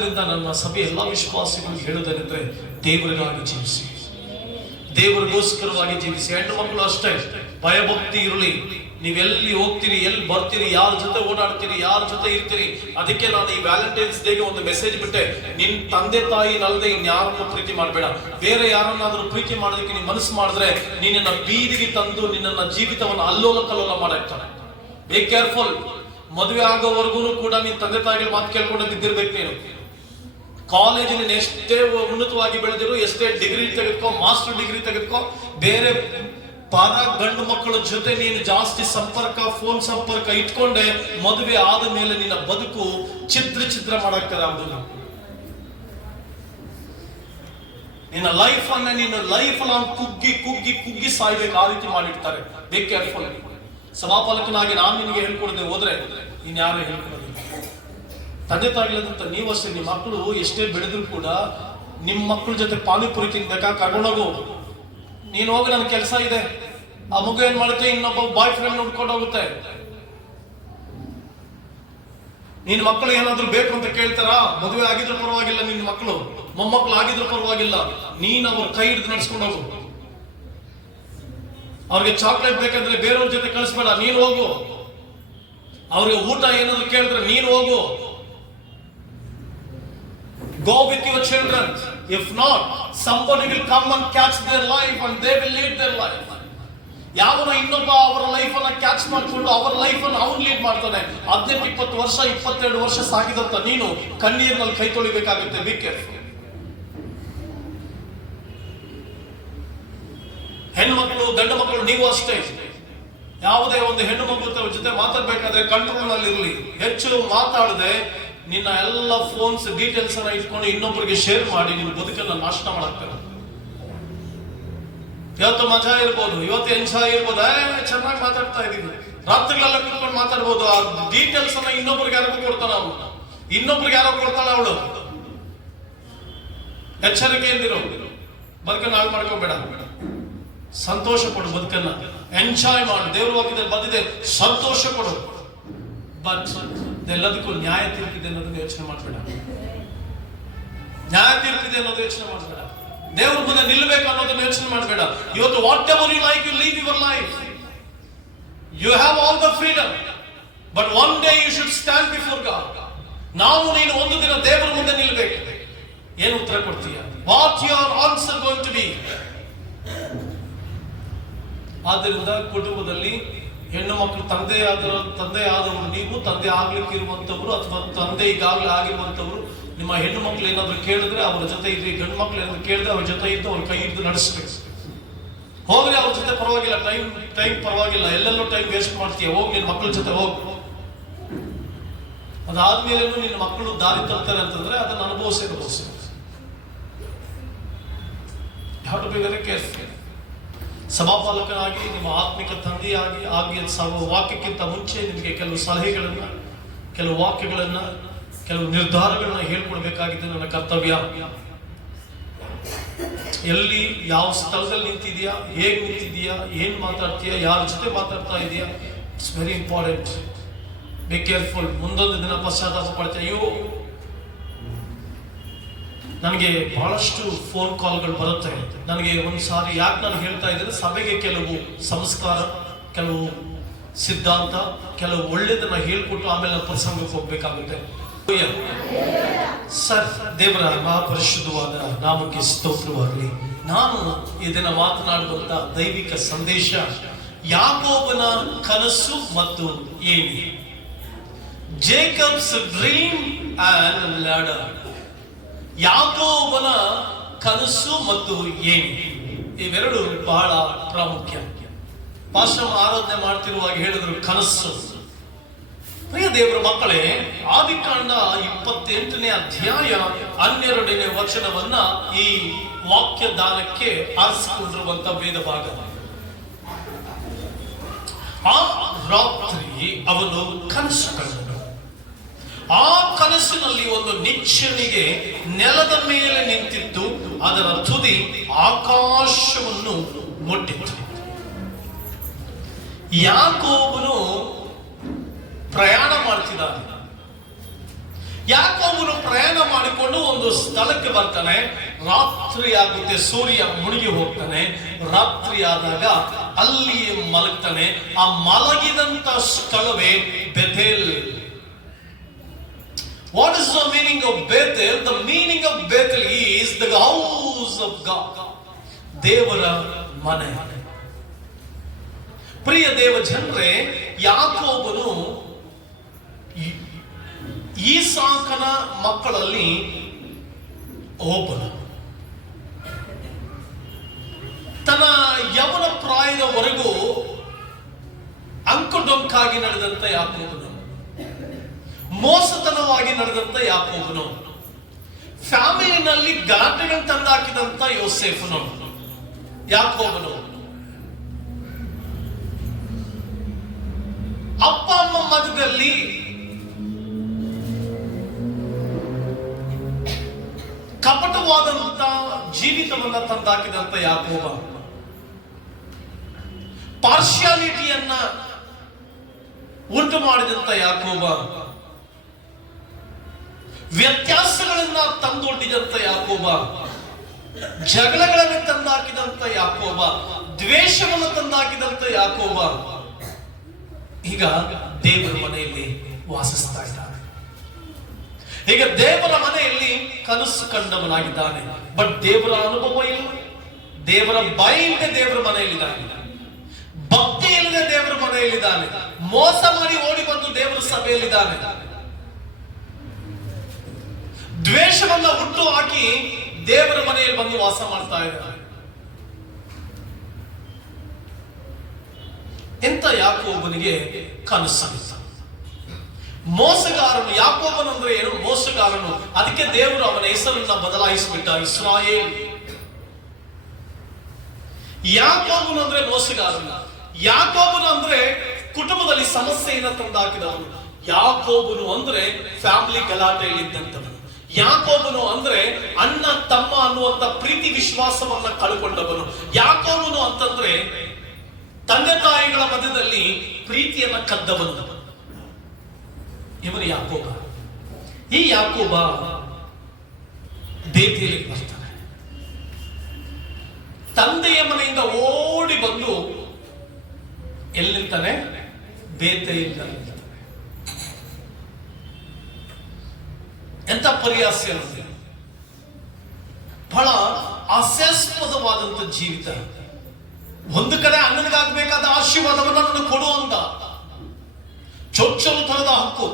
ನನ್ನ ಸಭೆ ಎಲ್ಲ ವಿಶ್ವಾಸಿಗಳಿಗೆ ಹೇಳುವುದೇನೆಂದ್ರೆ, ದೇವರಿಗಾಗಿ ಜೀವಿಸಿ, ದೇವರಿಗೋಸ್ಕರವಾಗಿ ಜೀವಿಸಿ. ಹೆಣ್ಣು ಮಕ್ಕಳು ಅಷ್ಟೇ, ಭಯಭಕ್ತಿ ಇರಲಿ. ನೀವೆಲ್ಲಿ ಹೋಗ್ತೀರಿ, ಎಲ್ಲಿ ಬರ್ತೀರಿ, ಯಾರ ಜೊತೆ ಓಡಾಡ್ತೀರಿ, ಯಾರ ಜೊತೆ ಇರ್ತೀರಿ. ಅದಕ್ಕೆ ನಾನು ಈ ವ್ಯಾಲೆಂಟೈನ್ಸ್ ಡೇಗೆ ಒಂದು ಮೆಸೇಜ್ ಬಿಟ್ಟೆ, ನಿನ್ ತಂದೆ ತಾಯಿನಲ್ಲದೆ ಇನ್ಯಾರನ್ನು ಪ್ರೀತಿ ಮಾಡಬೇಡ. ಬೇರೆ ಯಾರನ್ನಾದ್ರೂ ಪ್ರೀತಿ ಮಾಡೋದಕ್ಕೆ ನೀನ್ ಮನಸ್ಸು ಮಾಡಿದ್ರೆ ನಿನ್ನ ಬೀದಿಗೆ ತಂದು ನಿನ್ನ ಜೀವಿತವನ್ನು ಅಲ್ಲೋಲ ಕಲ್ಲೋಲ ಮಾಡಿರ್ತಾನೆ. Be careful. ಮದುವೆ ಆಗೋವರೆಗೂ ಕೂಡ ನಿನ್ ತಂದೆ ತಾಯಿಗಳ ಮಾತು ಕೇಳ್ಕೊಂಡು ಬಿದ್ದಿರ್ಬೇಕು. ನೀನು ಕಾಲೇಜಿನ ಎಷ್ಟೇ ಉನ್ನತವಾಗಿ ಬೆಳೆದಿರು, ಎಷ್ಟೇ ಡಿಗ್ರಿ ತೆಗೆದುಕೋ, ಮಾಸ್ಟರ್ ಡಿಗ್ರಿ ತೆಗೆದುಕೋ, ಬೇರೆ ಪರ ಗಂಡು ಮಕ್ಕಳ ಜೊತೆ ನೀನು ಜಾಸ್ತಿ ಸಂಪರ್ಕ, ಫೋನ್ ಸಂಪರ್ಕ ಇಟ್ಕೊಂಡೆ ಮದುವೆ ಆದ ಮೇಲೆ ನಿನ್ನ ಬದುಕು ಚಿತ್ರ ಮಾಡಕ್ಕಾಗುದಿಲ್ಲ. ನಿನ್ನ ಲೈಫ್ ಅನ್ನ ನೀನು ಲೈಫ್ ಲಾಂಗ್ ಕುಗ್ಗಿ ಸಾಯ್ಬೇಕು, ಆ ರೀತಿ ಮಾಡಿರ್ತಾರೆ. Be careful. ಸಭಾಪಾಲಕನಾಗಿ ನಾನು ನಿನಗೆ ಹೇಳ್ಕೊಡದೆ ಹೋದ್ರೆ ಇನ್ಯಾರು ಹೇಳ್ಕೊಡೋದಿಲ್ಲ. ತಂದೆ ತಾಯಿಗಳಂತ ನೀವು ಅಷ್ಟೇ, ನಿಮ್ಮ ಮಕ್ಕಳು ಎಷ್ಟೇ ಬೆಳೆದ್ರು ಕೂಡ ನಿಮ್ಮ ಮಕ್ಕಳ ಜೊತೆ ಪಾನಿಪುರಿ ತಿನ್ಬೇಕಾ, ಕರ್ಕೊಂಡೋಗು. ನೀನು ಹೋಗಿ ನನ್ನ ಕೆಲಸ ಇದೆ. ಆ ಮಗು ಏನ್ ಮಾಡುತ್ತೆ, ಇನ್ನೊಬ್ಬ ಬಾಯ್ ಫ್ರೆಂಡ್ ನೋಡ್ಕೊಂಡು ಹೋಗುತ್ತೆ. ನಿನ್ ಮಕ್ಕಳು ಏನಾದ್ರು ಬೇಕು ಅಂತ ಕೇಳ್ತಾರ, ಮದುವೆ ಆಗಿದ್ರು ಪರವಾಗಿಲ್ಲ, ನಿನ್ ಮಕ್ಕಳು ಮೊಮ್ಮಕ್ಕಳು ಆಗಿದ್ರು ಪರವಾಗಿಲ್ಲ, ನೀನ್ ಅವ್ರ ಕೈ ಹಿಡಿದು ನಡ್ಸ್ಕೊಂಡು ಹೋಗು. ಅವ್ರಿಗೆ ಚಾಕ್ಲೇಟ್ ಬೇಕಂದ್ರೆ ಬೇರೆಯವ್ರ ಜೊತೆ ಕಳಿಸ್ಬೇಡ, ನೀನು ಹೋಗು. ಅವ್ರಿಗೆ ಊಟ ಏನಾದ್ರು ಕೇಳಿದ್ರೆ ನೀನು ಹೋಗು. Go with your children. If not, somebody will come and catch their life and they will lead their life. ಯಾವನ ಇನ್ನೊಬ್ಬ ಅವರ ಲೈಫ್ ಅನ್ನ ಕ್ಯಾಚ್ ಮಾಡಿಕೊಂಡು ಅವರ ಲೈಫ್ ಅನ್ನು ಅವನು ಲೀಡ್ ಮಾಡ್ತಾನೆ. 18-20 ವರ್ಷ 22 ವರ್ಷ ಸಾಗಿದಂತ ನೀನು ಕಣ್ಣೀರಿನಲ್ಲಿ ಕೈ ತೊಳಿಬೇಕಾಗುತ್ತೆ. Be careful. ಹೆಣ್ಣು ಮಕ್ಕಳು, ಗಂಡು ಮಕ್ಕಳು ನೀವು ಅಷ್ಟೇ. ಯಾವುದೇ ಒಂದು ಹೆಣ್ಣು ಮಕ್ಕಳ ಜೊತೆ ಮಾತಾಡ್ಬೇಕಾದ್ರೆ ಕಂಟ್ರೋಲ್ ನಲ್ಲಿ ಇರಲಿ. ಹೆಚ್ಚು ಮಾತಾಡದೆ ನಿನ್ನ ಎಲ್ಲ ಫೋನ್ಸ್ ಡೀಟೇಲ್ಸ್ ಅನ್ನ ಇಟ್ಕೊಂಡು ಇನ್ನೊಬ್ಬರಿಗೆ ಶೇರ್ ಮಾಡಿ ನಿನ್ನ ಬದುಕನ್ನ ನಾಶ ಮಾಡಾಕ್ತಾರೆ. ಇವತ್ತು ಮಜಾ ಇರ್ಬೋದು, ಇವತ್ತು ಎಂಜಾಯ್ ಇರ್ಬೋದು, ಚೆನ್ನಾಗಿ ಮಾತಾಡ್ತಾ ಇದೀವಿ, ರಾತ್ರಿಗಳೆಲ್ಲ ಕುತ್ಕೊಂಡು ಮಾತಾಡ್ಬೋದು. ಆ ಡೀಟೇಲ್ಸ್ ಅನ್ನ ಇನ್ನೊಬ್ರಿಗೆ ಯಾರೋ ಕೊಡ್ತಾನ ಅವನು, ಇನ್ನೊಬ್ರಿಗೆ ಯಾರೋ ಕೊಡ್ತಾಳ ಅವಳು. ಎಚ್ಚರಿಕೆಯಿಂದಿರೋ, ಬದುಕನ್ನ ಹಾಳು ಮಾಡ್ಕೋಬೇಡ. ಸಂತೋಷ ಪಡು, ಬದುಕನ್ನ ಎಂಜಾಯ್ ಮಾಡು. ದೇವ್ರ ವಾಕ್ಯದಲ್ಲಿ ಬಂದಿದೆ, ಸಂತೋಷ ಪಡು. ಬಟ್ ಎಲ್ಲದಕ್ಕೂ ನ್ಯಾಯ ತೀರ್ಪಿದೆ ಅನ್ನೋದನ್ನ ಯೋಚನೆ ಮಾಡಬೇಡ. ನ್ಯಾಯ ತೀರ್ಪಿದೆ ಅನ್ನೋದು ಯೋಚನೆ ಮಾಡಬೇಡ. ದೇವ್ರ ಮುಂದೆ ನಿಲ್ಲಬೇಕು ಅನ್ನೋದನ್ನ ಯೋಚನೆ ಮಾಡಬೇಡ. ಇವತ್ತು whatever you like, you live your life. You have all the freedom, but one day you should stand before God. ನಾವು ನೀನು ಒಂದು ದಿನ ದೇವರ ಮುಂದೆ ನಿಲ್ಲಬೇಕು. ಏನು ಉತ್ತರ ಕೊಡ್ತೀಯ? What your answer going to be? ಆದ್ದರಿಂದ ಕುಟುಂಬದಲ್ಲಿ ಹೆಣ್ಣು ಮಕ್ಕಳು ತಂದೆ ಆದವರು ನೀವು, ತಂದೆ ಆಗ್ಲಿಕ್ಕೆ ಇರುವಂತವ್ರು ಅಥವಾ ತಂದೆ ಈಗಾಗಲೇ ಆಗಿರುವಂತವ್ರು, ನಿಮ್ಮ ಹೆಣ್ಣು ಮಕ್ಕಳು ಏನಾದ್ರು ಕೇಳಿದ್ರೆ ಅವರ ಜೊತೆ ಇದ್ರಿ. ಗಂಡು ಮಕ್ಕಳು ಏನಾದ್ರು ಕೇಳಿದ್ರೆ ಅವ್ರ ಜೊತೆ ಇದ್ದು ಅವ್ರ ಕೈ ಹಿಡಿದು ನಡೆಸ್ಬೇಕು. ಹೋಗ್ರಿ ಅವ್ರ ಜೊತೆ ಪರವಾಗಿಲ್ಲ, ಟೈಮ್ ಪರವಾಗಿಲ್ಲ, ಎಲ್ಲೆಲ್ಲೋ ಟೈಮ್ ವೇಸ್ಟ್ ಮಾಡ್ತೀಯ, ಹೋಗಿ ನಿನ್ನ ಮಕ್ಕಳ ಜೊತೆ ಹೋಗು. ಅದಾದ್ಮೇಲೆ ನಿನ್ನ ಮಕ್ಕಳು ದಾರಿ ತರ್ತಾರೆ ಅಂತಂದ್ರೆ ಅದನ್ನ ಅನುಭವಿಸಿ. Have to be very careful. ಸಭಾಪಾಲಕನಾಗಿ, ನಿಮ್ಮ ಆತ್ಮಿಕ ತಂದೆಯಾಗಿ ವಾಕ್ಯಕ್ಕಿಂತ ಮುಂಚೆ ನಿಮಗೆ ಕೆಲವು ಸಲಹೆಗಳನ್ನ, ಕೆಲವು ವಾಕ್ಯಗಳನ್ನ, ಕೆಲವು ನಿರ್ಧಾರಗಳನ್ನ ಹೇಳ್ಕೊಡ್ಬೇಕಾಗಿದ್ದು ನನ್ನ ಕರ್ತವ್ಯ. ಎಲ್ಲಿ ಯಾವ ಸ್ಥಳದಲ್ಲಿ ನಿಂತಿದ್ಯಾ, ಹೇಗ್ ನಿಂತಿದ್ಯಾ, ಏನ್ ಮಾತಾಡ್ತೀಯಾ, ಯಾರ ಜೊತೆ ಮಾತಾಡ್ತಾ ಇದೆಯಾ, it's very important. Be careful. ಮುಂದೊಂದು ದಿನ ಪಶ್ಚಾತ್ತಾಪ ಪಡ್ತೀಯ, ಅಯ್ಯೋ ನನಗೆ ಬಹಳಷ್ಟು ಫೋನ್ ಕಾಲ್ಗಳು ಬರುತ್ತೆ. ನನಗೆ ಒಂದ್ಸಾರಿ ಯಾಕೆ ನಾನು ಹೇಳ್ತಾ ಇದ್ದೇನೆ, ಸಭೆಗೆ ಕೆಲವು ಸಂಸ್ಕಾರ, ಕೆಲವು ಸಿದ್ಧಾಂತ, ಕೆಲವು ಒಳ್ಳೆದನ್ನ ಹೇಳ್ಕೊಟ್ಟು ಆಮೇಲೆ ನಾನು ಪ್ರಸಂಗಕ್ಕೆ ಹೋಗ್ಬೇಕಾಗುತ್ತೆ. ಸರ್, ದೇವರ ಮಹಾಪರಿಶುದ್ಧವಾದ ನಾಮಕ್ಕೆ ಸ್ತೋತ್ರವಾಗಲಿ. ನಾನು ಇದನ್ನ ಮಾತನಾಡುವಂತ ದೈವಿಕ ಸಂದೇಶ ಯಾಕೋಬನ ಕನಸು ಮತ್ತು ಏಣಿ. Jacobs dream and ladder. ಯಾಕೋಬನ ಕನಸು ಮತ್ತು ಏಣಿ, ಇವೆರಡು ಬಹಳ ಪ್ರಾಮುಖ್ಯ. ಪಾಶ್ರಮ ಆರಾಧನೆ ಮಾಡ್ತಿರುವಾಗ ಹೇಳಿದ್ರು ಕನಸು. ಪ್ರಿಯ ದೇವರ ಮಕ್ಕಳೇ, ಆದಿಕಾಂಡ 28ನೇ ಅಧ್ಯಾಯ 12ನೇ ವಚನವನ್ನ ಈ ವಾಕ್ಯ ದಾನಕ್ಕೆ ಆರಿಸಿಕೊಂಡಿರುವಂತ ವೇದ ಭಾಗ. ಆ ರಾತ್ರಿ ಅವನು ಕನಸು ಕಂಡನು. ಆ ಕನಸಿನಲ್ಲಿ ಒಂದು ನಿಚ್ಚಣಿಗೆ ನೆಲದ ಮೇಲೆ ನಿಂತಿದ್ದು, ಅದರ ತುದಿ ಆಕಾಶವನ್ನು ಮುಟ್ಟಿತು. ಯಾಕೋಬನು ಪ್ರಯಾಣ ಮಾಡ್ತಿದ್ದಾನೆ. ಯಾಕೋಬನು ಪ್ರಯಾಣ ಮಾಡಿಕೊಂಡು ಒಂದು ಸ್ಥಳಕ್ಕೆ ಬರ್ತಾನೆ. ರಾತ್ರಿ ಆಗುತ್ತೆ, ಸೂರ್ಯ ಮುಳುಗಿ ಹೋಗ್ತಾನೆ. ರಾತ್ರಿ ಆದಾಗ ಅಲ್ಲಿ ಮಲಗ್ತಾನೆ. ಆ ಮಲಗಿದಂತ ಸ್ಥಳವೇ ಬೆಥೇಲ್. What is the meaning of Bethel? The meaning of Bethel is the house of God. ದೇವರ ಮನೆ. ಪ್ರಿಯ ದೇವ ಜನರೇ, ಯಾಕೋಬನು ಈಸಾಕನ ಮಕ್ಕಳಲ್ಲಿ ಒಬ್ಬನು. ತನ್ನ ಯವನ ಪ್ರಾಯದವರೆಗೂ ಅಂಕುಡೊಂಕಾಗಿ ನಡೆದಂತ ಯಾಕೋಬನು, ಮೋಸತನವಾಗಿ ನಡೆದಂತ ಯಾಕೋಬನು, ಫ್ಯಾಮಿಲಿನಲ್ಲಿ ಗಲಾಟೆಗಳನ್ನು ತಂದಾಕಿದಂತ ಯೋಸೇಫನು, ಯಾಕೋಬನು, ಅಪ್ಪ ಅಮ್ಮ ಮಧ್ಯದಲ್ಲಿ ಕಪಟವಾದಂತ ಜೀವಿತವನ್ನ ತಂದಾಕಿದಂತ ಯಾಕೋಬ, ಪಾರ್ಶಿಯಾಲಿಟಿಯನ್ನ ಉಂಟು ಮಾಡಿದಂತ ಯಾಕೋಬ, ವ್ಯತ್ಯಾಸಗಳನ್ನ ತಂದೊಡ್ಡಿದಂತ ಯಾಕೋಬ, ಜಗಳಗಳನ್ನು ತಂದಾಕಿದಂತ ಯಾಕೋಬ, ದ್ವೇಷವನ್ನು ತಂದಾಕಿದಂತ ಯಾಕೋಬ ಈಗ ದೇವರ ಮನೆಯಲ್ಲಿ ವಾಸಿಸ್ತಾ ಇದ್ದಾನೆ. ಈಗ ದೇವರ ಮನೆಯಲ್ಲಿ ಕನಸು ಕಂಡವನಾಗಿದ್ದಾನೆ. ಬಟ್ ದೇವರ ಅನುಭವ ಇಲ್ಲ, ದೇವರ ಭಯ ಇಲ್ಲದೆ ದೇವರ ಮನೆಯಲ್ಲಿದ್ದಾನೆ, ಭಕ್ತಿ ಇಲ್ಲದೆ ದೇವರ ಮನೆಯಲ್ಲಿದ್ದಾನೆ, ಮೋಸ ಮಾಡಿ ಓಡಿ ಬಂದು ದೇವರ ಸಭೆಯಲ್ಲಿದ್ದಾನೆ, ದ್ವೇಷವನ್ನ ಹುಟ್ಟು ಹಾಕಿ ದೇವರ ಮನೆಯಲ್ಲಿ ಬಂದು ವಾಸ ಮಾಡ್ತಾ ಇದ್ದಾನೆ. ಎಂತ ಯಾಕೋಬನಿಗೆ ಕನಸು. ಮೋಸಗಾರನು. ಯಾಕೋಬನು ಅಂದ್ರೆ ಏನು? ಮೋಸಗಾರನು. ಅದಕ್ಕೆ ದೇವರು ಅವನ ಹೆಸರನ್ನ ಬದಲಾಯಿಸಿಬಿಟ್ಟ, ಇಸ್ರಾಯೇಲ್. ಯಾಕೋಬನು ಅಂದ್ರೆ ಮೋಸಗಾರನು. ಯಾಕೋಬನು ಅಂದ್ರೆ ಕುಟುಂಬದಲ್ಲಿ ಸಮಸ್ಯೆಯನ್ನು ತಂದಾಕಿದವನು. ಯಾಕೋಬನು ಅಂದ್ರೆ ಫ್ಯಾಮಿಲಿ ಗಲಾಟೆಯಲ್ಲಿದ್ದಂಥವನು. ಯಾಕೋಬನು ಅಂದ್ರೆ ಅಣ್ಣ ತಮ್ಮ ಅನ್ನುವಂತ ಪ್ರೀತಿ ವಿಶ್ವಾಸವನ್ನ ಕಳ್ಕೊಂಡವನು. ಯಾಕೋಬನು ಅಂತಂದ್ರೆ ತಂದೆ ತಾಯಿಗಳ ಮಧ್ಯದಲ್ಲಿ ಪ್ರೀತಿಯನ್ನ ಕದ್ದವನು. ಇವನು ಯಾಕೋಬ. ಈ ಯಾಕೋಬ ಬೇತೇಲಿಗೆ ಬರ್ತಾನೆ. ತಂದೆಯ ಮನೆಯಿಂದ ಓಡಿ ಬಂದು ಎಲ್ಲಿ ನಿಲ್ತಾನೆ? ಬೇತೇಲಿನಲ್ಲಿ ನಿಲ್ತಾನೆ. ಎಂತ ಪರ್ಯಾಸ. ಬಹಳ ಹಾಸ್ಯಾಸ್ಪದವಾದಂತ ಜೀವಿತ. ಒಂದು ಕಡೆ ಅಣ್ಣನಿಗಾಗಬೇಕಾದ ಆಶೀರ್ವಾದವನ್ನು ನನಗೆ ಕೊಡು ಅಂತ. ಚೊಚ್ಚಲು ತನದ ಹಕ್ಕು.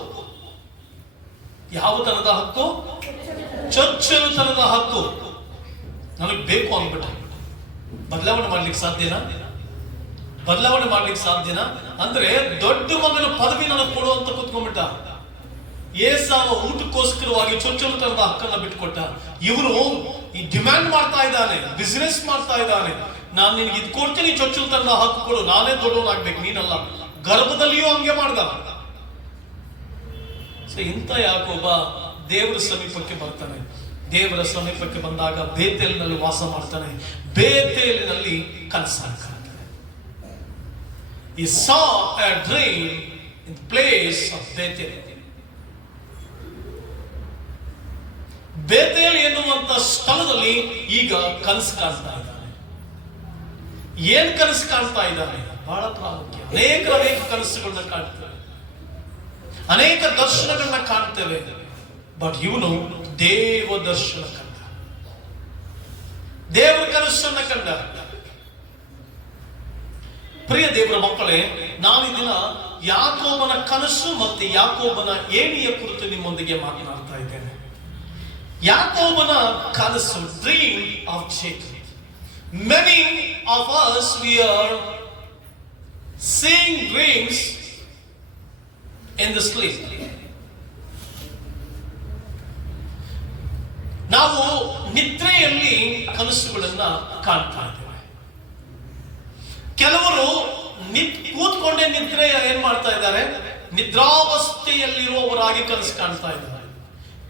ಯಾವ ತನದ ಹಕ್ಕು? ಚೊಚ್ಚಲು ತನದ ಹಕ್ಕು ನನಗೆ ಬೇಕು ಅಂದ್ಬಿಟ್ಟ. ಬದಲಾವಣೆ ಮಾಡ್ಲಿಕ್ಕೆ ಸಾಧ್ಯನಾ? ಬದಲಾವಣೆ ಮಾಡ್ಲಿಕ್ಕೆ ಸಾಧ್ಯನಾ? ಅಂದ್ರೆ ದೊಡ್ಡ ಮಗನ ಪದವಿ ನನಗೆ ಕೊಡು ಅಂತ ಕೂತ್ಕೊಂಡ್ಬಿಟ್ಟ. ಏಸಾವ ಊಟಕ್ಕೋಸ್ಕರವಾಗಿ ಚೊಚ್ಚಲು ತನದ ಹಕ್ಕನ್ನ ಬಿಟ್ಕೊಟ್ಟ. ಇವನು ಈ ಡಿಮ್ಯಾಂಡ್ ಮಾಡ್ತಾ ಇದ್ದಾನೆ, ಬಿಸಿನೆಸ್ ಮಾಡ್ತಾ ಇದ್ದಾನೆ. ನಾನು ನಿನಗೆ ಇದು ಕೊಡ್ತೀನಿ, ಚೊಚ್ಚಲು ತನದ ಹಕ್ಕು ಕೊಡು, ನಾನೇ ದೊಡ್ಡವನಾಗ್ಬೇಕು, ನೀನಲ್ಲ. ಗರ್ಭದಲ್ಲಿಯೂ ಹಂಗೆ ಮಾಡ್ದ. ಇಂಥ ಯಾಕೋಬ ದೇವರ ಸಮೀಪಕ್ಕೆ ಬರ್ತಾನೆ. ದೇವರ ಸಮೀಪಕ್ಕೆ ಬಂದಾಗ ಬೇತೇಲಿನಲ್ಲಿ ವಾಸ ಮಾಡ್ತಾನೆ. ಬೇತೇಲಿನಲ್ಲಿ ಕನಸನ್ನು ಕಾಣ್ತಾನೆ. He saw a dream in the place of Bethel. Bethel ಎನ್ನುವಂತ ಸ್ಥಳದಲ್ಲಿ ಈಗ ಕನಸು ಕಾಣ್ತಾ ಇದ್ದಾನೆ. ಏನ್ ಕನಸು ಕಾಣ್ತಾ ಇದ್ದಾನೆ? ಬಹಳ ಪ್ರಾಮುಖ್ಯ. ಅನೇಕ ಕನಸುಗಳನ್ನ ಕಾಣ್ತೇವೆ, ಅನೇಕ ದರ್ಶನಗಳನ್ನ ಕಾಣ್ತೇವೆ. ಬಟ್ ಇವನು ದೇವ ದರ್ಶನ ಕಂಡ, ದೇವರ ಕನಸನ್ನ ಕಂಡ. ಪ್ರಿಯ ದೇವರ ಮಕ್ಕಳೇ, ನಾನು ಈ ದಿನ ಯಾಕೋಬನ ಕನಸು ಮತ್ತೆ ಯಾಕೋಬನ ಏಣಿಯ ಕುರಿತು ನಿಮ್ಮೊಂದಿಗೆ ಮಾತನಾಡ್ತಾ ಇದ್ದೇನೆ. ಯಾಕೋಬನ ಕನಸು, dream of Jacob. Many of us we are seeing dreams in the sleep. ನಾವು ನಿದ್ರೆಯಲ್ಲಿ ಕನಸುಗಳನ್ನ ಕಾಣ್ತಾ ಇದ್ದೇವೆ. ಕೆಲವರು ಕೂತ್ಕೊಂಡೇ ನಿದ್ರೆ ಏನ್ ಮಾಡ್ತಾ ಇದ್ದಾರೆ? ನಿದ್ರಾವಸ್ಥೆಯಲ್ಲಿರುವವರಾಗಿ ಕನಸು ಕಾಣ್ತಾ ಇದ್ದಾರೆ.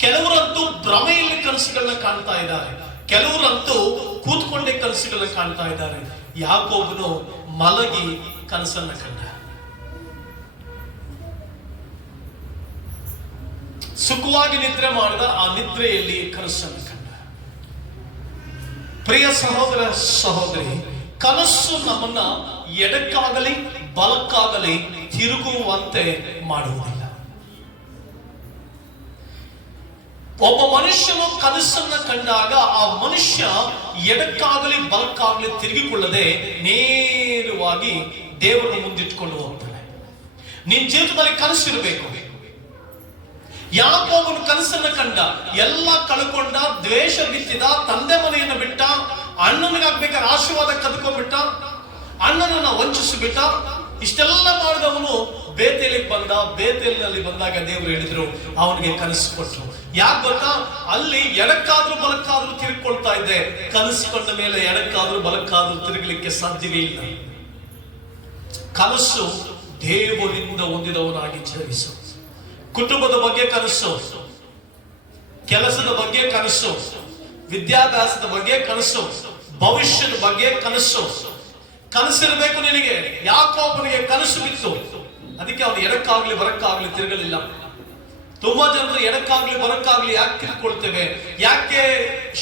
ಕೆಲವರಂತೂ ಭ್ರಮೆಯಲ್ಲಿ ಕನಸುಗಳನ್ನ ಕಾಣ್ತಾ ಇದ್ದಾರೆ. ಕೆಲವರಂತೂ ಕೂತ್ಕೊಂಡೇ ಕನಸುಗಳನ್ನ ಕಾಣ್ತಾ ಇದ್ದಾರೆ. ಯಾಕೋಬನು ಮಲಗಿ ಕನಸನ್ನ ಕಂಡ. ಸುಖವಾಗಿ ನಿದ್ರೆ ಮಾಡಿದ, ಆ ನಿದ್ರೆಯಲ್ಲಿ ಕನಸನ್ನು ಕಂಡ. ಪ್ರಿಯ ಸಹೋದರ ಸಹೋದರಿ, ಕನಸು ನಮ್ಮನ್ನ ಎಡಕ್ಕಾಗಲಿ ಬಲಕ್ಕಾಗಲಿ ತಿರುಗುವಂತೆ ಮಾಡುವುದಿಲ್ಲ. ಒಬ್ಬ ಮನುಷ್ಯನು ಕನಸನ್ನ ಕಂಡಾಗ ಆ ಮನುಷ್ಯ ಎಡಕ್ಕಾಗಲಿ ಬಲಕ್ಕಾಗಲಿ ತಿರುಗಿಕೊಳ್ಳದೆ ನೇರವಾಗಿ ದೇವರನ್ನು ಮುಂದಿಟ್ಕೊಂಡು ಹೋಗ್ತಾನೆ. ನಿನ್ ಜೀವಿತದಲ್ಲಿ ಕನಸಿರಬೇಕು. ಯಾಕೋಬನು ಕನಸನ್ನ ಕಂಡ, ಎಲ್ಲ ಕಳ್ಕೊಂಡ, ದ್ವೇಷ ಬಿತ್ತಿದ, ತಂದೆ ಮನೆಯನ್ನು ಬಿಟ್ಟ, ಅಣ್ಣನಿಗಾಗ್ಬೇಕಾದ್ರೆ ಆಶೀರ್ವಾದ ಕದ್ಕೊಂಡ್ಬಿಟ್ಟ, ಅಣ್ಣನನ್ನ ವಂಚಿಸಿಬಿಟ್ಟ. ಇಷ್ಟೆಲ್ಲ ಮಾಡಿದವನು ಬೇತೇಲಿಗೆ ಬಂದ. ಬೇತೇಲಿನಲ್ಲಿ ಬಂದಾಗ ದೇವರು ಹೇಳಿದ್ರು, ಅವನಿಗೆ ಕನಸು ಕೊಟ್ಟರು. ಯಾಕೆ ಗೊತ್ತಾ? ಅಲ್ಲಿ ಎಡಕ್ಕಾದ್ರೂ ಬಲಕ್ಕಾದ್ರೂ ತಿರುಗಿಕೊಳ್ತಾ ಇದ್ದೆ. ಕನಸು ಕಂಡ ಮೇಲೆ ಎಡಕ್ಕಾದ್ರೂ ಬಲಕ್ಕಾದ್ರೂ ತಿರುಗಲಿಕ್ಕೆ ಸಾಧ್ಯವೇ ಇಲ್ಲ. ಕನಸು ದೇವರಿಂದ ಹೊಂದಿದವನಾಗಿ ಜೀವಿಸು. ಕುಟುಂಬದ ಬಗ್ಗೆ ಕನಸು, ಕೆಲಸದ ಬಗ್ಗೆ ಕನಸು, ವಿದ್ಯಾಭ್ಯಾಸದ ಬಗ್ಗೆ ಕನಸು, ಭವಿಷ್ಯದ ಬಗ್ಗೆ ಕನಸು. ಕನಸಿರಬೇಕು ನಿನಗೆ. ಯಾಕೋಬನಿಗೆ ಕನಸು ಬಿತ್ತು, ಅದಕ್ಕೆ ಅವನು ಎಡಕ್ಕಾಗ್ಲಿ ಬರಕ್ಕಾಗ್ಲಿ ತಿರುಗಲಿಲ್ಲ. ತುಂಬಾ ಜನರು ಎಡಕ್ಕಾಗ್ಲಿ ಬರಕ್ಕಾಗ್ಲಿ ಯಾಕೆ ತಿಳ್ಕೊಳ್ತೇವೆ, ಯಾಕೆ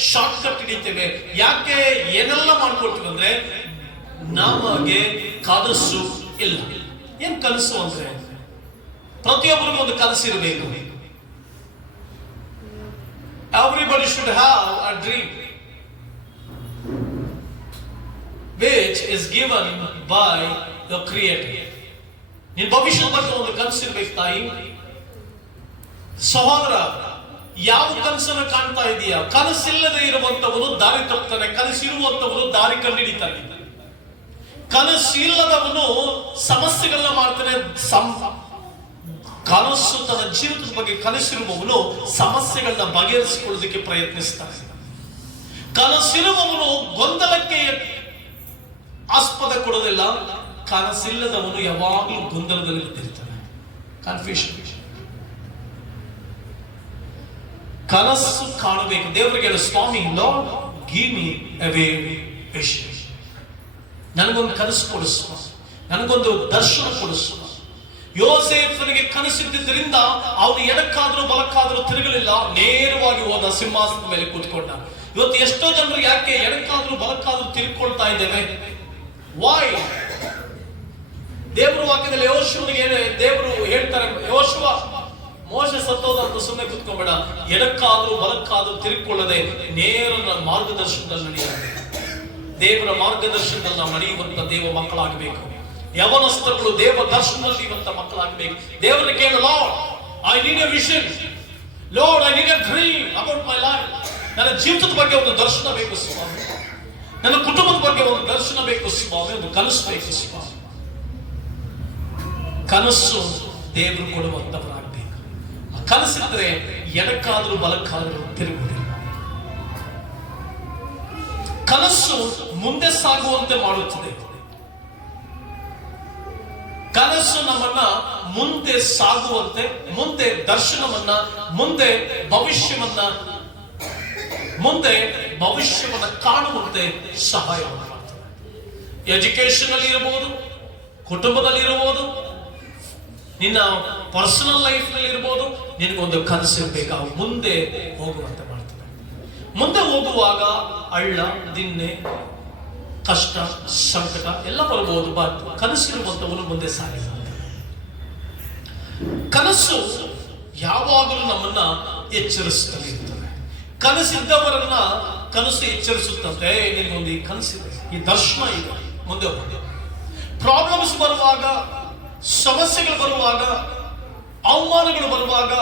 ಶಾರ್ಟ್ ಕಟ್ ಹಿಡಿತೇವೆ, ಯಾಕೆ ಏನೆಲ್ಲ ಮಾಡ್ಕೊಳ್ತೀವಿ ಅಂದ್ರೆ ನಮಗೆ ಕನಸು ಇಲ್ಲ. ಏನ್ ಕನಸು ಅಂದ್ರೆ ಪ್ರತಿಯೊಬ್ಬರಿಗೂ ಒಂದು ಕನಸಿರಬೇಕು. Everybody should have a dream which is given by the Creator. ನಿನ್ನ ಭವಿಷ್ಯದ ಬಗ್ಗೆ ಒಂದು ಕನಸಿರ್ಬೇಕು ತಾಯಿ. ಸಹೋದರ, ಯಾವ ಕನಸನ್ನು ಕಾಣ್ತಾ ಇದೀಯಾ? ಕನಸಿಲ್ಲದೆ ಇರುವಂತವನು ದಾರಿ ತಪ್ತಾನೆ, ಕನಸಿರುವಂತವನು ದಾರಿ ಕಂಡುಹಿಡಿತಾನೆ. ಕನಸಿಲ್ಲದವನು ಸಮಸ್ಯೆಗಳನ್ನ ಮಾಡ್ತಾನೆ. ಕನಸು ತನ್ನ ಜೀವಿತದ ಬಗ್ಗೆ ಕನಸಿರುವವನು ಸಮಸ್ಯೆಗಳನ್ನ ಬಗೆಹರಿಸಿಕೊಳ್ಳೋದಕ್ಕೆ ಪ್ರಯತ್ನಿಸ್ತಾನೆ. ಕನಸಿರುವವನು ಗೊಂದಲಕ್ಕೆ ಆಸ್ಪದ ಕೊಡೋದಿಲ್ಲ. ಕನಸಿಲ್ಲದವನು ಯಾವಾಗಲೂ ಗೊಂದಲದಲ್ಲಿ ಬಿದ್ದಿರ್ತಾನೆ, ಕನ್ಫ್ಯೂಷನ್. ಕನಸು ಕಾಣಬೇಕು. ದೇವರಿಗೆ ಸ್ವಾಮಿ, Lord give me a vision. ನನಗೊಂದು ಕನಸು ಕೊಡಿಸುವ, ನನಗೊಂದು ದರ್ಶನ ಕೊಡಿಸುವ. ಯೋಸೇಫನಿಗೆ ಕನಸಿದ್ದರಿಂದ ಅವನು ಎಡಕ್ಕಾದ್ರೂ ಬಲಕ್ಕಾದ್ರೂ ತಿರುಗಲಿಲ್ಲ, ನೇರವಾಗಿ ಹೋದ, ಸಿಂಹಾಸನದ ಮೇಲೆ ಕೂತ್ಕೊಂಡ. ಇವತ್ತು ಎಷ್ಟೋ ಜನರು ಯಾಕೆ ಎಡಕ್ಕಾದ್ರೂ ಬಲಕ್ಕಾದ್ರೂ ತಿರುಗಿಕೊಳ್ತಾ ಇದ್ದೇವೆ? ವೈ? ದೇವರ ವಾಕ್ಯದಲ್ಲಿ ಯೆಹೋಶುವನಿಗೆ ದೇವರು ಹೇಳ್ತಾರೆ, ಯೆಹೋಶುವ, ಮೋಶೆ ಸತ್ತೋದ ಅಂತ ಸುಮ್ಮನೆ ಕೂತ್ಕೊಂಬೇಡ, ಎಡಕ್ಕಾದ್ರೂ ಬಲಕ್ಕಾದ್ರೂ ತಿರುಗಿಕೊಳ್ಳದೆ ನೇರ ಮಾರ್ಗದರ್ಶನದಲ್ಲಿ ನಡೆಯಬೇಕು. ದೇವರ ಮಾರ್ಗದರ್ಶನದಲ್ಲಿ ನಾವು ನಡೆಯುವಂತ ದೇವ ಮಕ್ಕಳಾಗಬೇಕು. ಯವನಸ್ಥರು ದೇವ ದರ್ಶನದಲ್ಲಿ ಇರುವಂತ ಮಕ್ಕಳಾಗಬೇಕು. ದೇವರಿಗೆ ಕೇಳು, lord I need A vision, lord I need A dream about my life. ನನ್ನ ಜೀವಿತದ ಬಗ್ಗೆ ಒಂದು ದರ್ಶನ ಬೇಕು ಸ್ವಾಮಿ, ನನ್ನ ಕುಟುಂಬದ ಬಗ್ಗೆ ಒಂದು ದರ್ಶನ ಬೇಕು ಸ್ವಾಮಿ, ಒಂದು ಕನಸು ಬೇಕು ಸ್ವಾಮಿ. ಕನಸು ದೇವರು ಕೊಡುವಂತವರಾಗಬೇಕು. ಕನಸಿದ್ರೆ ಎಡಕ್ಕಾದ್ರೂ ಬಲಕ್ಕಾದ್ರೂ ತಿರುಗುವುದಿಲ್ಲ. ಕನಸು ಮುಂದೆ ಸಾಗುವಂತೆ ಮಾಡುತ್ತದೆ. ಕನಸು ನಮ್ಮನ್ನ ಮುಂದೆ ಸಾಗುವಂತೆ, ಮುಂದೆ ದರ್ಶನವನ್ನ, ಮುಂದೆ ಭವಿಷ್ಯವನ್ನ ಕಾಣುವಂತೆ ಸಹಾಯ ಮಾಡ್ತದೆ. ಎಜುಕೇಶನ್ ಅಲ್ಲಿ ಇರಬಹುದು, ಕುಟುಂಬದಲ್ಲಿ ಇರಬಹುದು, ನಿನ್ನ ಪರ್ಸನಲ್ ಲೈಫ್ ನಲ್ಲಿ ಇರಬಹುದು. ನಿನಗೊಂದು ಕನಸು ಇರಬೇಕು, ಮುಂದೆ ಹೋಗುವಂತೆ ಮಾಡ್ತದೆ. ಮುಂದೆ ಹೋಗುವಾಗ ಹಳ್ಳ ದಿನ್ನೆ ಕಷ್ಟ ಸಂಕಟ ಎಲ್ಲ ಬರಬಹುದು, ಬಟ್ ಕನಸಿರುವಂತವನು ಮುಂದೆ ಸಾಗಿದ. ಕನಸು ಯಾವಾಗಲೂ ನಮ್ಮನ್ನ ಎಚ್ಚರಿಸುತ್ತಲೇ ಇರ್ತದೆ. ಕನಸಿದ್ದವರನ್ನ ಕನಸು ಎಚ್ಚರಿಸುತ್ತಂತೆ, ನಿನಗೊಂದು ಈ ಕನಸಿದೆ, ಈ ದರ್ಶನ ಇದೆ, ಮುಂದೆ ಹೋಗಿ. ಪ್ರಾಬ್ಲಮ್ಸ್ ಬರುವಾಗ, ಸಮಸ್ಯೆಗಳು ಬರುವಾಗ, ಅವಮಾನಗಳು ಬರುವಾಗ,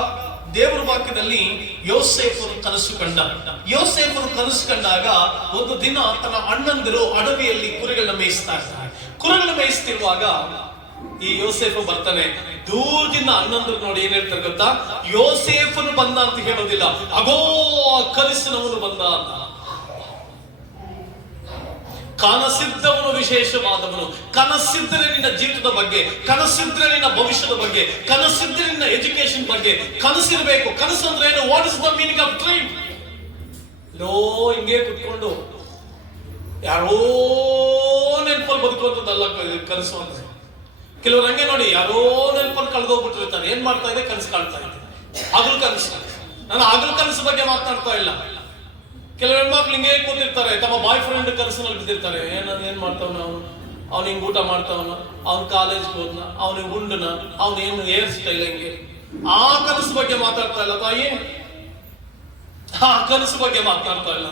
ದೇವರ ವಾಕ್ಯದಲ್ಲಿ ಯೋಸೇಫನು ಕನಸು ಕಂಡ. ಯೋಸೇಫನು ಕನಸು ಕಂಡಾಗ ಒಂದು ದಿನ ತನ್ನ ಅಣ್ಣಂದಿರು ಅಡವಿಯಲ್ಲಿ ಕುರಿಗಳನ್ನ ಮೇಯಿಸ್ತಾ ಇರ್ತಾರೆ. ಕುರಿಗಳನ್ನ ಮೇಯಿಸ್ತಿರುವಾಗ ಈ ಯೋಸೇಫು ಬರ್ತಾನೆ. ದೂರದಿಂದ ಅಣ್ಣಂದಿರು ನೋಡಿ ಏನ್ ಹೇಳ್ತಾರೆ ಗೊತ್ತಾ? ಯೋಸೇಫನು ಬಂದ ಅಂತ ಹೇಳೋದಿಲ್ಲ, ಅಗೋ ಕನಸಿನವನು ಬಂದ ಅಂತ. ಕನಸಿದ್ದವನು ವಿಶೇಷವಾದವನು. ಕನಸಿದ್ದರೆ ನಿನ್ನ ಜೀವಿತದ ಬಗ್ಗೆ, ಕನಸಿದ್ರೆ ನಿನ್ನ ಭವಿಷ್ಯದ ಬಗ್ಗೆ, ಕನಸಿದ್ರೆ ನಿನ್ನ ಎಜುಕೇಶನ್ ಬಗ್ಗೆ ಕನಸಿರ್ಬೇಕು. ಕನಸು ಅಂದ್ರೆ ಏನು? What is the meaning of dream? Low ಹಿಂಗೆ ಕುತ್ಕೊಂಡು ಯಾರೋ ನೆನಪಲ್ಲಿ ಬದುಕುವಂತದ್ದಲ್ಲ ಕನಸು ಅಂದ್ರೆ. ಕೆಲವರು ಹಂಗೆ ನೋಡಿ, ಯಾರೋ ನೆನಪಲ್ಲಿ ಕಳೆದೋಗ್ಬಿಟ್ಟಿರ್ತಾರೆ. ಏನ್ ಮಾಡ್ತಾ ಇದೆ? ಕನಸು ಕಾಣ್ತಾ ಇದೆ. ಹಗಲು ಕನಸು. ನಾನು ಹಗಲು ಕನಸು ಬಗ್ಗೆ ಮಾತನಾಡ್ತಾ ಇಲ್ಲ. ಕೆಲವು ಹೆಣ್ಮಕ್ಳು ಹಿಂಗೆ ಕೂತಿರ್ತಾರೆ, ತಮ್ಮ ಬಾಯ್ ಫ್ರೆಂಡ್ ಕನಸಿನಲ್ಲಿ ಬಿದ್ದಿರ್ತಾರೆ. ಏನ್ ಮಾಡ್ತಾವನ ಅವ್ನು ಹಿಂಗ್ ಊಟ ಮಾಡ್ತಾವನ, ಅವ್ನ ಕಾಲೇಜ್ಗೆ ಹೋದ್ನ, ಅವನಿಗೆ ಉಂಡನ, ಅವನೇನು ಹೇರ್ ಸ್ಟೈಲ್ ಹೆಂಗೆ, ಆ ಕನಸು ಬಗ್ಗೆ ಮಾತಾಡ್ತಾ ಇಲ್ಲ ತಾಯಿ. ಆ ಕನಸು ಬಗ್ಗೆ ಮಾತನಾಡ್ತಾ ಇಲ್ಲ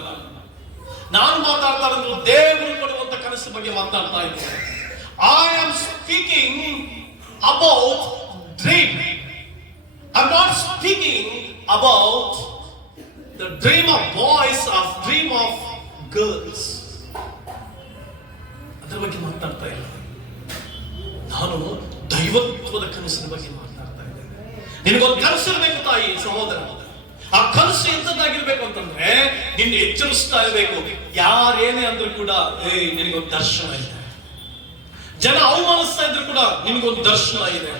ನಾನು ಮಾತಾಡ್ತಾ ಇರೋದು ದೇವರು ಕೊಡುವಂತ ಕನಸು ಬಗ್ಗೆ ಮಾತಾಡ್ತಾ ಇದ್ದೀನಿ. I am speaking about dream. I am not speaking about the dream of boys, of dream of girls. ಅದರ ಬಗ್ಗೆ ಮಾತಾಡ್ತಾ ಇಲ್ಲ. ನಾನು ದೈವತ್ವದ ಕನಸಿನ ಬಗ್ಗೆ ಮಾತಾಡ್ತಾ ಇದ್ದೇನೆ. ನಿನಗೊಂದು ಕನಸು ಇರಬೇಕು ತಾಯಿ, ಸಹೋದರ. ಆ ಕನಸು ಎಂತದ್ದಾಗಿರ್ಬೇಕು ಅಂತಂದ್ರೆ ನಿನ್ನ ಎಚ್ಚರಿಸ್ತಾ ಇರಬೇಕು. ಯಾರೇನೇ ಅಂದ್ರೂ ಕೂಡ ನಿನಗೊಂದು ದರ್ಶನ ಇದೆ. ಜನ ಅವಮಾನಿಸ್ತಾ ಇದ್ರು ಕೂಡ ನಿನಗೊಂದು ದರ್ಶನ ಇದೆ.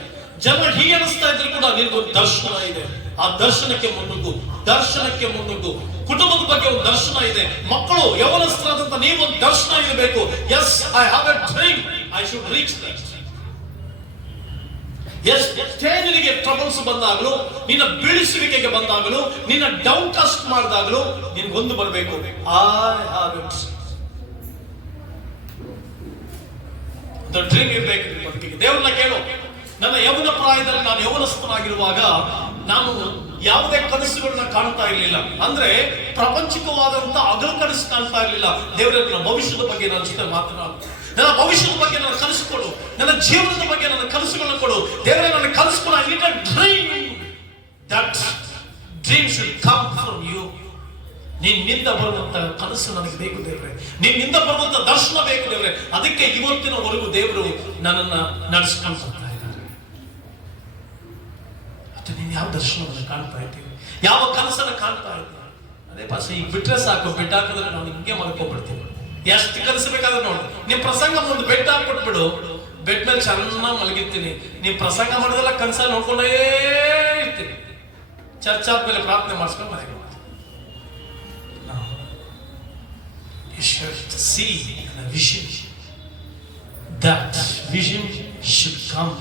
ಜನ ಹೀಗಣಿಸ್ತಾ ಇದ್ರು ಕೂಡ ನಿನಗೊಂದು ದರ್ಶನ ಇದೆ. ಆ ದರ್ಶನಕ್ಕೆ ಮುನ್ನುಗ್ಗು, ದರ್ಶನಕ್ಕೆ ಮುನ್ನುಗ್ಗು. ಕುಟುಂಬದ ಬಗ್ಗೆ ಒಂದು ದರ್ಶನ ಇದೆ. ಮಕ್ಕಳು ಯವನಸ್ಥರಾದಂತ ನೀವೊಂದು ದರ್ಶನ ಇರಬೇಕು. Yes, I have a dream, I should reach that. Yes, ಸ್ಟೇಜ್ಗೆ ಟ್ರಬಲ್ಸ್ ಬಂದಾಗಲೂ, ನಿನ್ನ ಬೀಳಿಸುವಿಕೆಗೆ ಬಂದಾಗಲೂ, ನಿನ್ನ ಡೌನ್ ಕಾಸ್ಟ್ ಮಾಡಿದಾಗಲೂ ನಿನ್ಗೊಂದು ಬರಬೇಕು, ಐ ಹ್ಯಾವ್ ಇಟ್. ಡ್ರೀಮ್ ಇರಬೇಕು ನಿಮ್ಮ ಬದುಕಿಗೆ. ದೇವ್ರನ್ನ ಕೇಳು. ನನ್ನ ಯೌವನ ಪ್ರಾಯದಲ್ಲಿ ನಾನು ಯೌವನಸ್ಥನಾಗಿರುವಾಗ ನಾನು ಯಾವುದೇ ಕನಸುಗಳನ್ನ ಕಾಣ್ತಾ ಇರಲಿಲ್ಲ. ಅಂದ್ರೆ ಪ್ರಾಪಂಚಿಕವಾದಂತ ಹಗಲು ಕನಸು ಕಾಣ್ತಾ ಇರಲಿಲ್ಲ. ದೇವರ ನನ್ನ ಭವಿಷ್ಯದ ಬಗ್ಗೆ ನನ್ನ ಜೊತೆ ಮಾತನಾಡು. ನನ್ನ ಭವಿಷ್ಯದ ಬಗ್ಗೆ ನನ್ನ ಕನಸು ಕೊಡು. ನನ್ನ ಜೀವನದ ಬಗ್ಗೆ ನನ್ನ ಕನಸುಗಳನ್ನು ಕೊಡು. ದೇವರೇ ನನ್ನ ಕನಸು ಕೊಡು. I need a dream. That dream should come from you. ನಿನ್ನಿಂದ ಬರುವಂತ ಕನಸು ನನಗೆ ಬೇಕು ದೇವರೇ. ನಿನ್ನಿಂದ ಬರುವಂತ ದರ್ಶನ ಬೇಕು ದೇವರೇ. ಅದಕ್ಕೆ ಇವತ್ತಿನವರೆಗೂ ದೇವರು ನನ್ನನ್ನ ನಡೆಸ್ಕೊಂಡು ಬರ್ತಾ ಇದ್ದಾರೆ. ನೀನು ಯಾವ ದರ್ಶನವನ್ನು ಕಾಣ್ತಾ ಇದ್ದೀವಿ, ಯಾವ ಕನಸನ್ನು ಕಾಣ್ತಾ ಇದ್ದೀವಿ? ಅದೇ ಪಾಸ ಈಗ ಬಿಟ್ರೆ ಸಾಕು. ಬೆಡ್ ಹಾಕಿದ್ರೆ ನಾವು ಹಿಂಗೆ ಮಲ್ಕೊಂಡ್ಬಿಡ್ತೀವಿ. ಎಷ್ಟು ಕನಸು ಬೇಕಾದ್ರೆ ನೋಡು. ನಿಮ್ ಪ್ರಸಂಗ ಮುಂದೆ ಬೆಡ್ ಹಾಕ್ಬಿಟ್ಬಿಡು, ಬೆಡ್ ಮೇಲೆ ಚೆನ್ನಾಗಿ ಮಲಗಿರ್ತೀನಿ. ನೀವು ಪ್ರಸಂಗ ಮಾಡೋದೆಲ್ಲ ಕನಸಲ್ಲಿ ನೋಡ್ಕೊಂಡೇ ಇರ್ತೀನಿ. ಚರ್ಚ್ ಆದ್ಮೇಲೆ ಪ್ರಾರ್ಥನೆ ಮಾಡಿಸ್ಕೊಂಡು ಮನೆಗೆ you should see a vision. That vision should come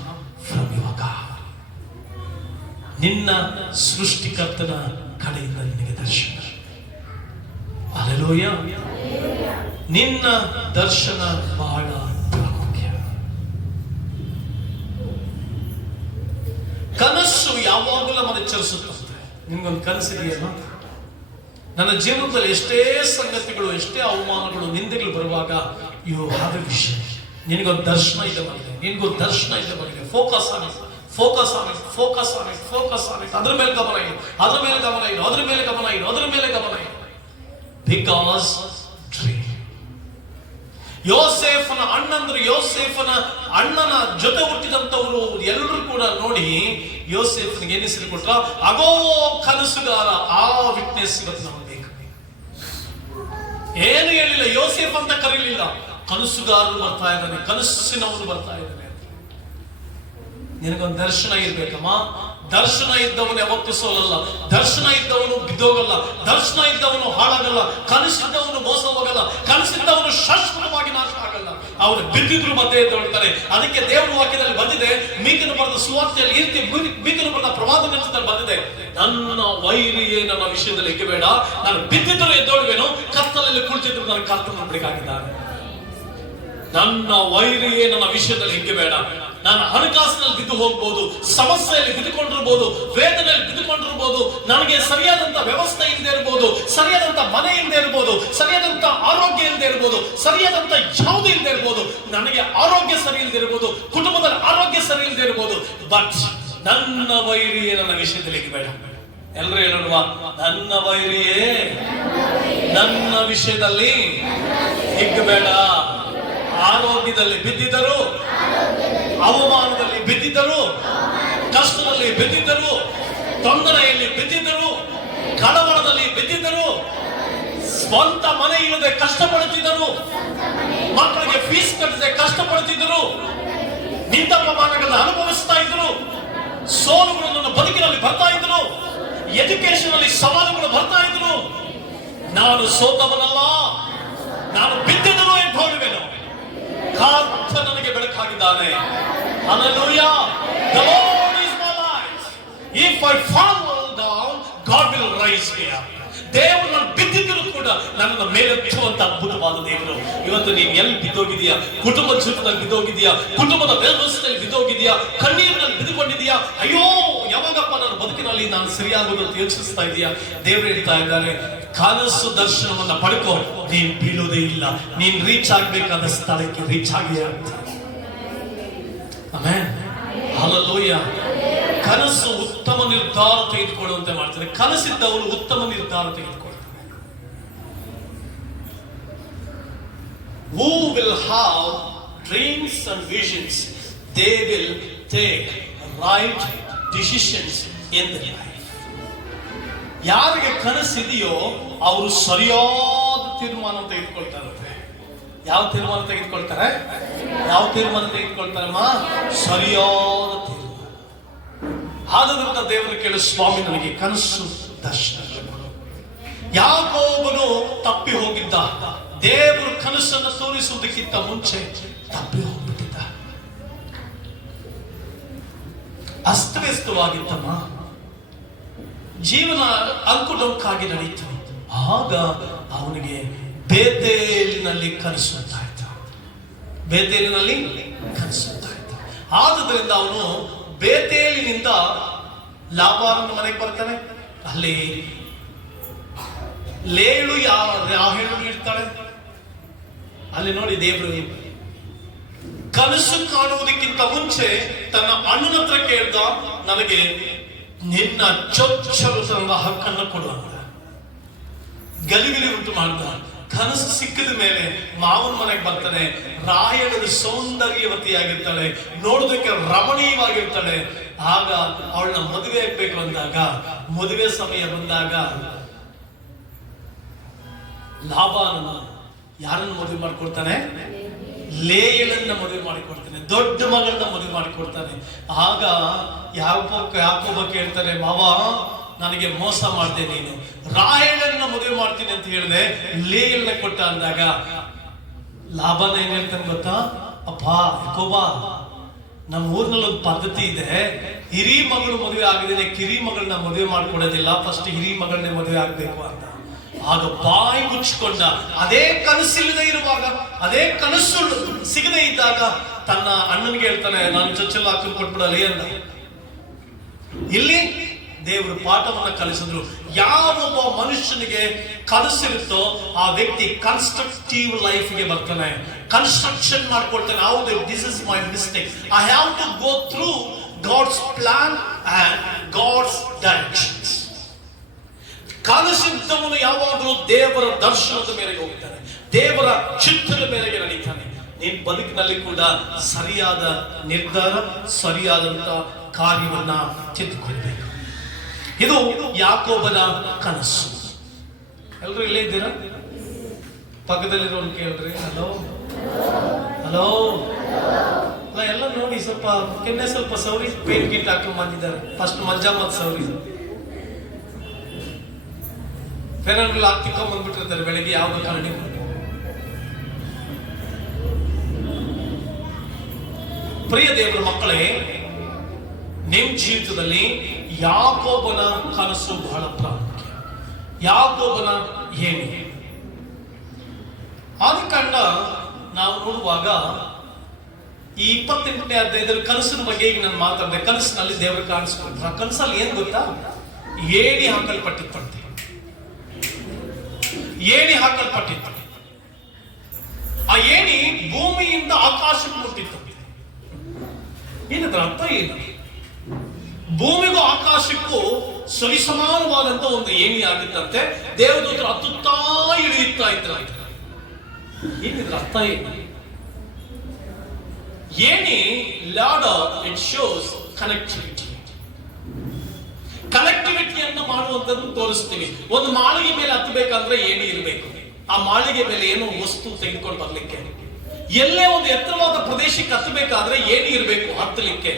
from your God. ನಿನ್ನ ಸೃಷ್ಟಿಕರ್ತನ ಕಡೆಯಿಂದ ನಿನಗೆ ದರ್ಶನ. ಹಲ್ಲೆಲೂಯಾ. ನಿನ್ನ ದರ್ಶನ ಬಹಳ ಪ್ರಾಮುಖ್ಯ. ಕನಸು ಯಾವಾಗಲೂ ನಮ್ಮನ್ನು ಎಚ್ಚರಿಸುತ್ತೆ. ನಿಮ್ಗೊಂದು ಕನಸಿದೆಯಲ್ಲ, ನನ್ನ ಜೀವನದಲ್ಲಿ ಎಷ್ಟೇ ಸಂಗತಿಗಳು, ಎಷ್ಟೇ ಅವಮಾನಗಳು, ನಿಂದೆಗಳು ಬರುವಾಗ ಯು ಹ್ಯಾವ್ ಎ ವಿಷನ್. ನಿನಗೊಂದು ದರ್ಶನ ಇದೆ ಮಗಿದೆ, ನಿನಗೊಂದು ದರ್ಶನ ಇದೆ ಮಗಿದೆ. Focus on it, focus on it, focus on it, focus on it. ಅದ್ರ ಮೇಲೆ ಗಮನ ಇಡು, ಅದ್ರ ಮೇಲೆ ಗಮನ ಇಡು, ಅದ್ರ ಮೇಲೆ ಗಮನ ಇಡು, ಅದ್ರ ಮೇಲೆ ಗಮನ ಇಡು. Because dream. ಯೋಸೇಫನ ಅಣ್ಣಂದ್ರು, ಯೋಸೇಫನ ಅಣ್ಣನ ಜೊತೆ ಹುಟ್ಟಿದಂತವರು ಎಲ್ಲರೂ ಕೂಡ ನೋಡಿ ಯೋಸೇಫನಿಗೆ ಏನು ಹೆಸರು ಕೊಟ್ರ? ಅಗೋ ಕನಸುಗಾರ. ಆ ವಿಟ್ನೆಸ್ ಇವತ್ತು ನಮಗೆ ಬೇಕು. ಏನು ಹೇಳಿಲ್ಲ, ಯೋಸೇಫ್ ಅಂತ ಕರೀಲಿಲ್ಲ, ಕನಸುಗಾರರು ಬರ್ತಾ ಇದ್ದಾನೆ, ಕನಸಿನವರು ಬರ್ತಾ ಇದ್ದಾನೆ. ನಿನಗೊಂದು ದರ್ಶನ ಇರ್ಬೇಕಮ್ಮ. ದರ್ಶನ ಇದ್ದವನು ಯಾವತ್ತೂ ಸೋಲಲ್ಲ. ದರ್ಶನ ಇದ್ದವನು ಬಿದ್ದೋಗಲ್ಲ. ದರ್ಶನ ಇದ್ದವನು ಹಾಳಾಗಲ್ಲ. ಕನಸಿದ್ದವನು ಮೋಸ ಹೋಗಲ್ಲ. ಕನಸಿದ್ದವನು ಶಾಶ್ವತವಾಗಿ ನಾಶ ಆಗಲ್ಲ. ಅವನು ಬಿದ್ದಿದ್ರು ಮತ್ತೆ ಎದ್ದೇಳ್ತಾನೆ. ಅದಕ್ಕೆ ದೇವರ ವಾಕ್ಯದಲ್ಲಿ ಬಂದಿದೆ, ಮೀಕನು ಬರೆದ ಸುವಾರ್ತೆಯಲ್ಲಿ ಈ ರೀತಿ, ಮೀಕನು ಬರೆದ ಪ್ರವಾದ ಗ್ರಂಥದಲ್ಲಿ ಬಂದಿದೆ, ನನ್ನ ವೈರಿಯೇ ನನ್ನ ವಿಷಯದಲ್ಲಿ ಎಕ್ಕಬೇಡ, ನಾನು ಬಿದ್ದಿದ್ರು ಎದ್ದೇಳುವೆನು, ಕತ್ತಲಲ್ಲಿ ಕುಳಿತಿದ್ರು ನನ್ನ ಕರ್ತನ ಮಾಡಬೇಕಾಗಿದ್ದಾನೆ. ನನ್ನ ವೈರಿಯೇ ನನ್ನ ವಿಷಯದಲ್ಲಿ ಎಕ್ಕಬೇಡ. ನಾನು ಹಣಕಾಸಿನಲ್ಲಿ ಬಿದ್ದು ಹೋಗ್ಬೋದು, ಸಮಸ್ಯೆಯಲ್ಲಿ ಬಿದ್ದುಕೊಂಡಿರ್ಬೋದು, ವೇದನೆಯಲ್ಲಿ ಬಿದ್ದುಕೊಂಡಿರ್ಬೋದು, ನನಗೆ ಸರಿಯಾದಂತ ವ್ಯವಸ್ಥೆ ಇಲ್ಲದೆ ಇರ್ಬೋದು, ಸರಿಯಾದಂತ ಮನೆ ಇಲ್ಲದೆ ಇರ್ಬೋದು, ಸರಿಯಾದಂತ ಆರೋಗ್ಯ ಇಲ್ಲದೆ ಇರ್ಬೋದು, ಸರಿಯಾದಂತ ಯಾವುದು ಇಲ್ಲದೆ ಇರ್ಬೋದು, ನನಗೆ ಆರೋಗ್ಯ ಸರಿ ಇಲ್ಲದೆ ಇರ್ಬೋದು, ಕುಟುಂಬದಲ್ಲಿ ಆರೋಗ್ಯ ಸರಿ ಇಲ್ಲದೆ ಇರ್ಬೋದು. ಬಟ್ ನನ್ನ ವೈರಿಯೇ ನನ್ನ ವಿಷಯದಲ್ಲಿ ಬೇಡ. ಎಲ್ಲರೂ ಹೇಳುವ, ನನ್ನ ವೈರಿಯೇ ನನ್ನ ವಿಷಯದಲ್ಲಿ ಬೇಡ. ಆರೋಗ್ಯದಲ್ಲಿ ಬಿದ್ದಿದ್ದರು, ಅವಮಾನದಲ್ಲಿ ಬಿದ್ದಿದ್ದರು, ಕಷ್ಟದಲ್ಲಿ ಬಿದ್ದಿದ್ದರು, ತೊಂದರೆಯಲ್ಲಿ ಬಿದ್ದಿದ್ದರು, ಕಳವಳದಲ್ಲಿ ಬಿದ್ದಿದ್ದರು, ಸ್ವಂತ ಮನೆ ಇಲ್ಲದೆ ಕಷ್ಟಪಡುತ್ತಿದ್ದರು, ಮಕ್ಕಳಿಗೆ ಫೀಸ್ ಕಟ್ಟದೆ ಕಷ್ಟಪಡುತ್ತಿದ್ದರು, ನಿಂದಪಮಾನಗಳನ್ನು ಅನುಭವಿಸ್ತಾ ಇದ್ದರು, ಸೋಲುಗಳು ನನ್ನ ಬದುಕಿನಲ್ಲಿ ಬರ್ತಾ ಇದ್ದರು, ಎಜುಕೇಶನ್ ಅಲ್ಲಿ ಸವಾಲುಗಳು ಬರ್ತಾ ಇದ್ದರು. ನಾನು ಸೋತವನಲ್ಲ, ನಾನು ಬಿದ್ದಿದ್ದರು ಎಂದು ಹೋಗುವೆನು. ಕರ್ತ ನನಗೆ ಬೆಳಕಾಗಿದ್ದಾನೆ. Hallelujah. The Lord is my light. If I fall God will raise me up. ದೇವರು ನಾನು ಬಿದ್ದಿದ್ದರೂ ಕೂಡ ನನ್ನನ್ನು ಮೇಲೆತ್ತುವಂತ ಅದ್ಭುತವಾದ ದೇವರು. ಇವತ್ತು ನೀನು ಎಲ್ಲಿ ಬಿದ್ದೋಗಿದೆಯಾ? ಕುಟುಂಬದ ಜೀವನದಲ್ಲಿ ಬಿದ್ದೋಗಿದೆಯಾ? ಕುಟುಂಬದ ವ್ಯವಸ್ಥೆಯಲ್ಲಿ ಬಿದ್ದೋಗಿದೆಯಾ? ಕಣ್ಣೀರಿನಲ್ಲಿ ಬಿದ್ದುಕೊಂಡಿದೆಯಾ? ಅಯ್ಯೋ, ಯಾವಾಗಪ್ಪ ನನ್ನ ಬದುಕಿನಲ್ಲಿ ನಾನು ಸರಿಯಾಗೋದು ಅಂತ ಯೋಚಿಸ್ತಾ ಇದೆಯಾ? ದೇವರು ಹೇಳ್ತಾ ಇದ್ದಾರೆ, ಕನಸು ದರ್ಶನವನ್ನ ಪಡ್ಕೋ, ನೀನ್ ಬೀಳೋದೇ ಇಲ್ಲ. ನೀನ್ ರೀಚ್ ಆಗ್ಬೇಕಾದ ಸ್ಥಳಕ್ಕೆ ರೀಚ್ ಆಗೇ ಆಗ್ತಾರೆ. Amen, hallelujah. ಕನಸು ಉತ್ತಮ ನಿರ್ಧಾರ ತೆಗೆದುಕೊಳ್ಳುವಂತೆ ಮಾಡ್ತಾರೆ. ಕನಸಿದ್ದವರು ಉತ್ತಮ ನಿರ್ಧಾರ ತೆಗೆದುಕೊಳ್ತಾರೆ. Who will have dreams and visions, they will take right decisions in their life. ಯಾರಿಗೆ ಕನಸಿದೆಯೋ ಅವರು ಸರಿಯಾದ ತೀರ್ಮಾನ ತೆಗೆದುಕೊಳ್ತಾರೆ. ಯಾವ ತೀರ್ಮಾನ ತೆಗೆದುಕೊಳ್ತಾರೆ? ಯಾವ ತೀರ್ಮಾನ ತೆಗೆದುಕೊಳ್ತಾರಮ್ಮ? ಸರಿಯಾದ ತೀರ್ಮಾನ. ಆದರಿಂದ ದೇವರು ಕೇಳು, ಸ್ವಾಮಿ ನನಗೆ ಕನಸು ದರ್ಶನ. ಯಾಕೋಬನು ತಪ್ಪಿ ಹೋಗಿದ್ದ. ದೇವರು ಕನಸನ್ನು ತೋರಿಸುವುದಕ್ಕಿಂತ ಮುಂಚೆ ತಪ್ಪಿ ಹೋಗ್ಬಿಟ್ಟಿದ್ದ. ಅಸ್ತವ್ಯಸ್ತವಾಗಿತ್ತಮ್ಮ. ಜೀವನ ಅಂಕುಡೊಂಕಾಗಿ ನಡೀತು. ಆಗ ಅವನಿಗೆ ಬೇತೇಲಿನಲ್ಲಿ ಕನಸುತ್ತಾಯ್ತು. ಬೇತೇಲಿನಲ್ಲಿ ಕನಸುತ್ತಾಯ್ತು. ಆದುದರಿಂದ ಅವನು ಬೇತೇಲಿನಿಂದ ಲಾಬಾನನ ಮನೆಗೆ ಬರ್ತಾನೆ. ಅಲ್ಲಿ ಲೇಳು ರಾಹೇಲು ಇರ್ತಾಳೆ. ಅಲ್ಲಿ ನೋಡಿ, ದೇವರು ಕನಸು ಕಾಣುವುದಕ್ಕಿಂತ ಮುಂಚೆ ತನ್ನ ಅಣ್ಣನ ಹತ್ರ ಕೇಳ್ದ, ನನಗೆ ನಿನ್ನ ಚೊಚ್ಚಲುತನದ ಹಕ್ಕನ್ನು ಕೊಡು ಅಂತ. ಗಲಿಬಿಲಿ ಉಂಟು ಮಾಡ್ದ. ಕನಸು ಸಿಕ್ಕಿದ ಮೇಲೆ ಮಾವನ ಮನೆಗೆ ಬರ್ತಾನೆ. ರಾಯಣದ ಸೌಂದರ್ಯವತಿಯಾಗಿರ್ತಾಳೆ, ನೋಡೋದಕ್ಕೆ ರಮಣೀಯವಾಗಿರ್ತಾಳೆ. ಆಗ ಅವಳನ್ನ ಮದುವೆ ಆಗ್ಬೇಕು ಅಂದಾಗ, ಮದುವೆ ಸಮಯ ಬಂದಾಗ ಲಾಬಾನನ ಯಾರನ್ನು ಮದುವೆ ಮಾಡಿಕೊಡ್ತಾನೆ? ಲೇಯಳನ್ನ ಮದುವೆ ಮಾಡಿಕೊಡ್ತಾನೆ. ದೊಡ್ಡ ಮಗಳನ್ನ ಮದುವೆ ಮಾಡಿಕೊಡ್ತಾನೆ. ಆಗ ಯಾಕೋಬ ಕೇಳ್ತಾನೆ, ಮಾವ ನನಗೆ ಮೋಸ ಮಾಡ್ದೆ, ನೀನು ರಾಹೇಲನ್ನ ಮದುವೆ ಮಾಡ್ತೀನಿ ಅಂತ ಹೇಳಿದೆ, ಲೇಯಳನ್ನ ಕೊಟ್ಟ ಅಂದಾಗ ಲಾಬಾನ ಏನ್ ಹೇಳ್ತಾನೆ ಗೊತ್ತಾ? ಅಪ್ಪ ಯಾಕೋಬ, ನಮ್ಮ ಊರಿನಲ್ಲಿ ಒಂದು ಪದ್ಧತಿ ಇದೆ, ಹಿರಿ ಮಗಳು ಮದುವೆ ಆಗಿದ್ದೇನೆ, ಕಿರಿ ಮಗಳನ್ನ ಮದುವೆ ಮಾಡ್ಕೊಡೋದಿಲ್ಲ, ಫಸ್ಟ್ ಹಿರಿ ಮಗಳನ್ನೇ ಮದುವೆ ಆಗ್ಬೇಕು ಅಂತ. ಆಗ ಬಾಯಿ ಮುಚ್ಚಿಕೊಂಡ. ಅದೇ ಕನಸಿಲ್ಲದೆ ಇರುವಾಗ, ಅದೇ ಕನಸು ಸಿಗದೆ ಇದ್ದಾಗ ತನ್ನ ಅಣ್ಣನಿಗೆ ಹೇಳ್ತಾನೆ, ನಾನು ಚೊಚ್ಚಲು ಹಾಕಿ ಕೊಟ್ಬಿಡಲಿ ಅಂತ. ಇಲ್ಲಿ ದೇವರು ಪಾಠವನ್ನ ಕಲಿಸಿದ್ರು. ಯಾವೊಬ್ಬ ಮನುಷ್ಯನಿಗೆ ಕನಸಿರುತ್ತೋ ಆ ವ್ಯಕ್ತಿ ಕನ್ಸ್ಟ್ರಕ್ಟಿವ್ ಲೈಫ್ಗೆ ಬರ್ತಾನೆ, ಕನ್ಸ್ಟ್ರಕ್ಷನ್ ಮಾಡ್ಕೊಳ್ತಾನೆ. ಹೌದು, this is my mistake, I have to go through God's plan and God's directions. ಕನಸಿದ್ದವನು ಯಾವಾಗಲೂ ದೇವರ ದರ್ಶನದ ಮೇರೆಗೆ ಹೋಗ್ತಾನೆ, ದೇವರ ಚಿತ್ತದ ಮೇರೆಗೆ ನಡೀತಾನೆ. ನೀನ್ ಬದುಕಿನಲ್ಲಿ ಕೂಡ ಸರಿಯಾದ ನಿರ್ಧಾರ, ಸರಿಯಾದಂತ ಕಾರ್ಯವನ್ನ ತೆಗೆದುಕೊಳ್ಬೇಕು. ಇದು ಯಾಕೋಬನ ಕನಸು. ಎಲ್ರು ಇಲ್ಲೇ ಇದ್ದೀರಾ? ಪಕ್ಕದಲ್ಲಿರೋನು ಕೇಳ್ರಿ, ಹಲೋ ಹಲೋ. ಎಲ್ಲ ನೋಡಿ, ಸ್ವಲ್ಪ ಕೆನ್ನೆ ಸ್ವಲ್ಪ ಸೌರಿ, ಪೇಂಟ್ ಗಿಟ್ ಹಾಕೊಂಡ್ ಬಂದಿದ್ದಾರೆ. ಫಸ್ಟ್ ಮಂಜಾ ಮತ್ ಸೌರಿ ಫೆರಲ್ ಹಾಕಿಕೊಂಡ್ ಬಂದ್ಬಿಟ್ಟಿರ್ತಾರೆ ಬೆಳಿಗ್ಗೆ ಯಾವ್ದು ಕಾರಣ. ಪ್ರಿಯ ದೇವರ ಮಕ್ಕಳೇ, ನಿಮ್ ಜೀವಿತದಲ್ಲಿ ಯಾಕೋಬನ ಕನಸು ಬಹಳ ಪ್ರಾಮುಖ್ಯ. ಯಾಕೋಬನ ಏಣಿ ಆದಿಕಾಂಡ ನಾವು ನೋಡುವಾಗ ಈ 28ನೇ ಅಧ್ಯಾಯದಲ್ಲಿ ಕನಸಿನ ಬಗ್ಗೆ ಈಗ ನಾನು ಮಾತಾಡಿದೆ. ಕನಸಿನಲ್ಲಿ ದೇವರು ಕಾಣಿಸ್ಕೊಂಡ್ರು. ಆ ಕನಸಲ್ಲಿ ಏನ್ ಗೊತ್ತಾ? ಏಣಿ ಹಾಕಲ್ಪಟ್ಟಿತ್ತಂತೆ. ಏಣಿ ಹಾಕಲ್ಪಟ್ಟಿತ್ತು. ಆ ಏಣಿ ಭೂಮಿಯಿಂದ ಆಕಾಶಕ್ಕೆ ಮುಟ್ಟಿತ್ತು. ಏನಂದ್ರೆ ಅರ್ಥ ಏನು? ಭೂಮಿಗೂ ಆಕಾಶಕ್ಕೂ ಸರಿಸಮಾನವಾದಂತ ಒಂದು ಏಣಿ ಆಗಿತ್ತಂತೆ. ದೇವದೂತರು ಹತ್ತುತ್ತಾ ಇಳಿಯುತ್ತಾ ಇದ್ರು. ಏನಿದ್ರ ಅರ್ಥ ಏನು? ಏಣಿ ladder, it shows connectivity. ಕನೆಕ್ಟಿವಿಟಿಯನ್ನು ಮಾಡುವಂತದ್ದು ತೋರಿಸ್ತೀವಿ. ಒಂದು ಮಾಳಿಗೆ ಮೇಲೆ ಹತ್ತಬೇಕಂದ್ರೆ ಏಣಿ ಇರಬೇಕು. ಆ ಮಾಳಿಗೆ ಮೇಲೆ ಏನೋ ವಸ್ತು ತೆಗೆದುಕೊಂಡು ಬರ್ಲಿಕ್ಕೆ, ಎಲ್ಲೇ ಒಂದು ಎತ್ತರವಾದ ಪ್ರದೇಶಕ್ಕೆ ಹತ್ತಬೇಕಾದ್ರೆ ಏಣಿ ಇರಬೇಕು ಹತ್ತಲಿಕ್ಕೆ.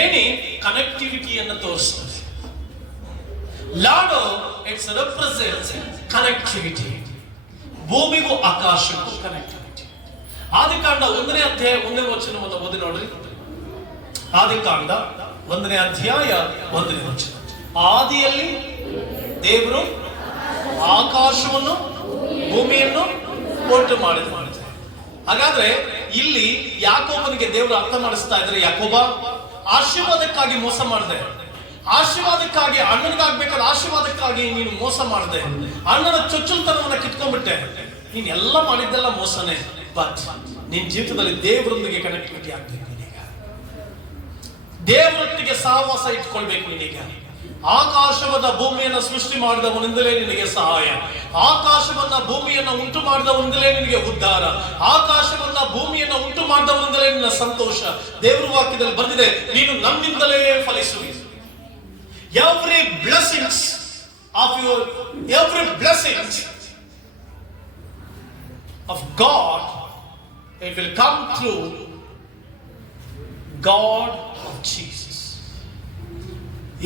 ಏಣಿ ಕನೆಕ್ಟಿವಿಟಿಯನ್ನು ತೋರಿಸ್ತದೆ. ladder, it represents connectivity. ಭೂಮಿಗೂ ಆಕಾಶಕ್ಕೂ ಕನೆಕ್ಟಿವಿಟಿ. ಆದಿಕಾಂಡ 1ನೇ ಅಧ್ಯಾಯ 1ನೇ ವಚನವನ್ನು ಓದಿ ನೋಡ್ರಿ. ಆದಿಕಾಂಡ 1ನೇ ಅಧ್ಯಾಯ 1ನೇ ವಚನ. ಆದಿಯಲ್ಲಿ ದೇವರು ಆಕಾಶವನ್ನು ಭೂಮಿಯನ್ನು ಉಂಟು ಮಾಡಿದ. ಹಾಗಾದ್ರೆ ಇಲ್ಲಿ ಯಾಕೋಬನಿಗೆ ದೇವರು ಅರ್ಥ ಮಾಡಿಸ್ತಾ ಇದ್ದಾರೆ, ಯಾಕೋಬ ಆಶೀರ್ವಾದಕ್ಕಾಗಿ ಮೋಸ ಮಾಡಿದೆ, ಆಶೀರ್ವಾದಕ್ಕಾಗಿ ಅಣ್ಣನಿಗಾಗ್ಬೇಕಾದ ಆಶೀರ್ವಾದಕ್ಕಾಗಿ ನೀನು ಮೋಸ ಮಾಡಿದೆ, ಅಣ್ಣನ ಚೊಚ್ಚಲತನವನ್ನ ಕಿತ್ಕೊಂಡ್ಬಿಟ್ಟೆ, ನೀನ್ ಎಲ್ಲ ಮಾಡಿದ್ದೆಲ್ಲ ಮೋಸನೇ. ಬಟ್ ನಿನ್ ಜೀವಿತದಲ್ಲಿ ದೇವರೊಂದಿಗೆ ಕನೆಕ್ಟಿವಿಟಿ ಆಗ್ಬೇಕು, ನೀನೀಗ ದೇವರೊಟ್ಟಿಗೆ ಸಹವಾಸ ಇಟ್ಕೊಳ್ಬೇಕು. ನೀನೀಗ ಆಕಾಶವನ್ನ ಭೂಮಿಯನ್ನ ಸೃಷ್ಟಿ ಮಾಡಿದವನಿಂದಲೇ ನಿನಗೆ ಸಹಾಯ, ಆಕಾಶವನ್ನ ಭೂಮಿಯನ್ನ ಉಂಟು ಮಾಡಿದವನಿಂದಲೇ ನಿನಗೆ ಉದ್ಧಾರ, ಆಕಾಶವನ್ನ ಭೂಮಿಯನ್ನ ಉಂಟು ಮಾಡಿದವನಿಂದಲೇ ನಿನ್ನ ಸಂತೋಷ. ದೇವರ ವಾಕ್ಯದಲ್ಲಿ ಬಂದಿದೆ, ನೀನು ನನ್ನಿಂದಲೇ ಫಲಿಸುವಿ. Every blessings of God, it will come through God of Jesus.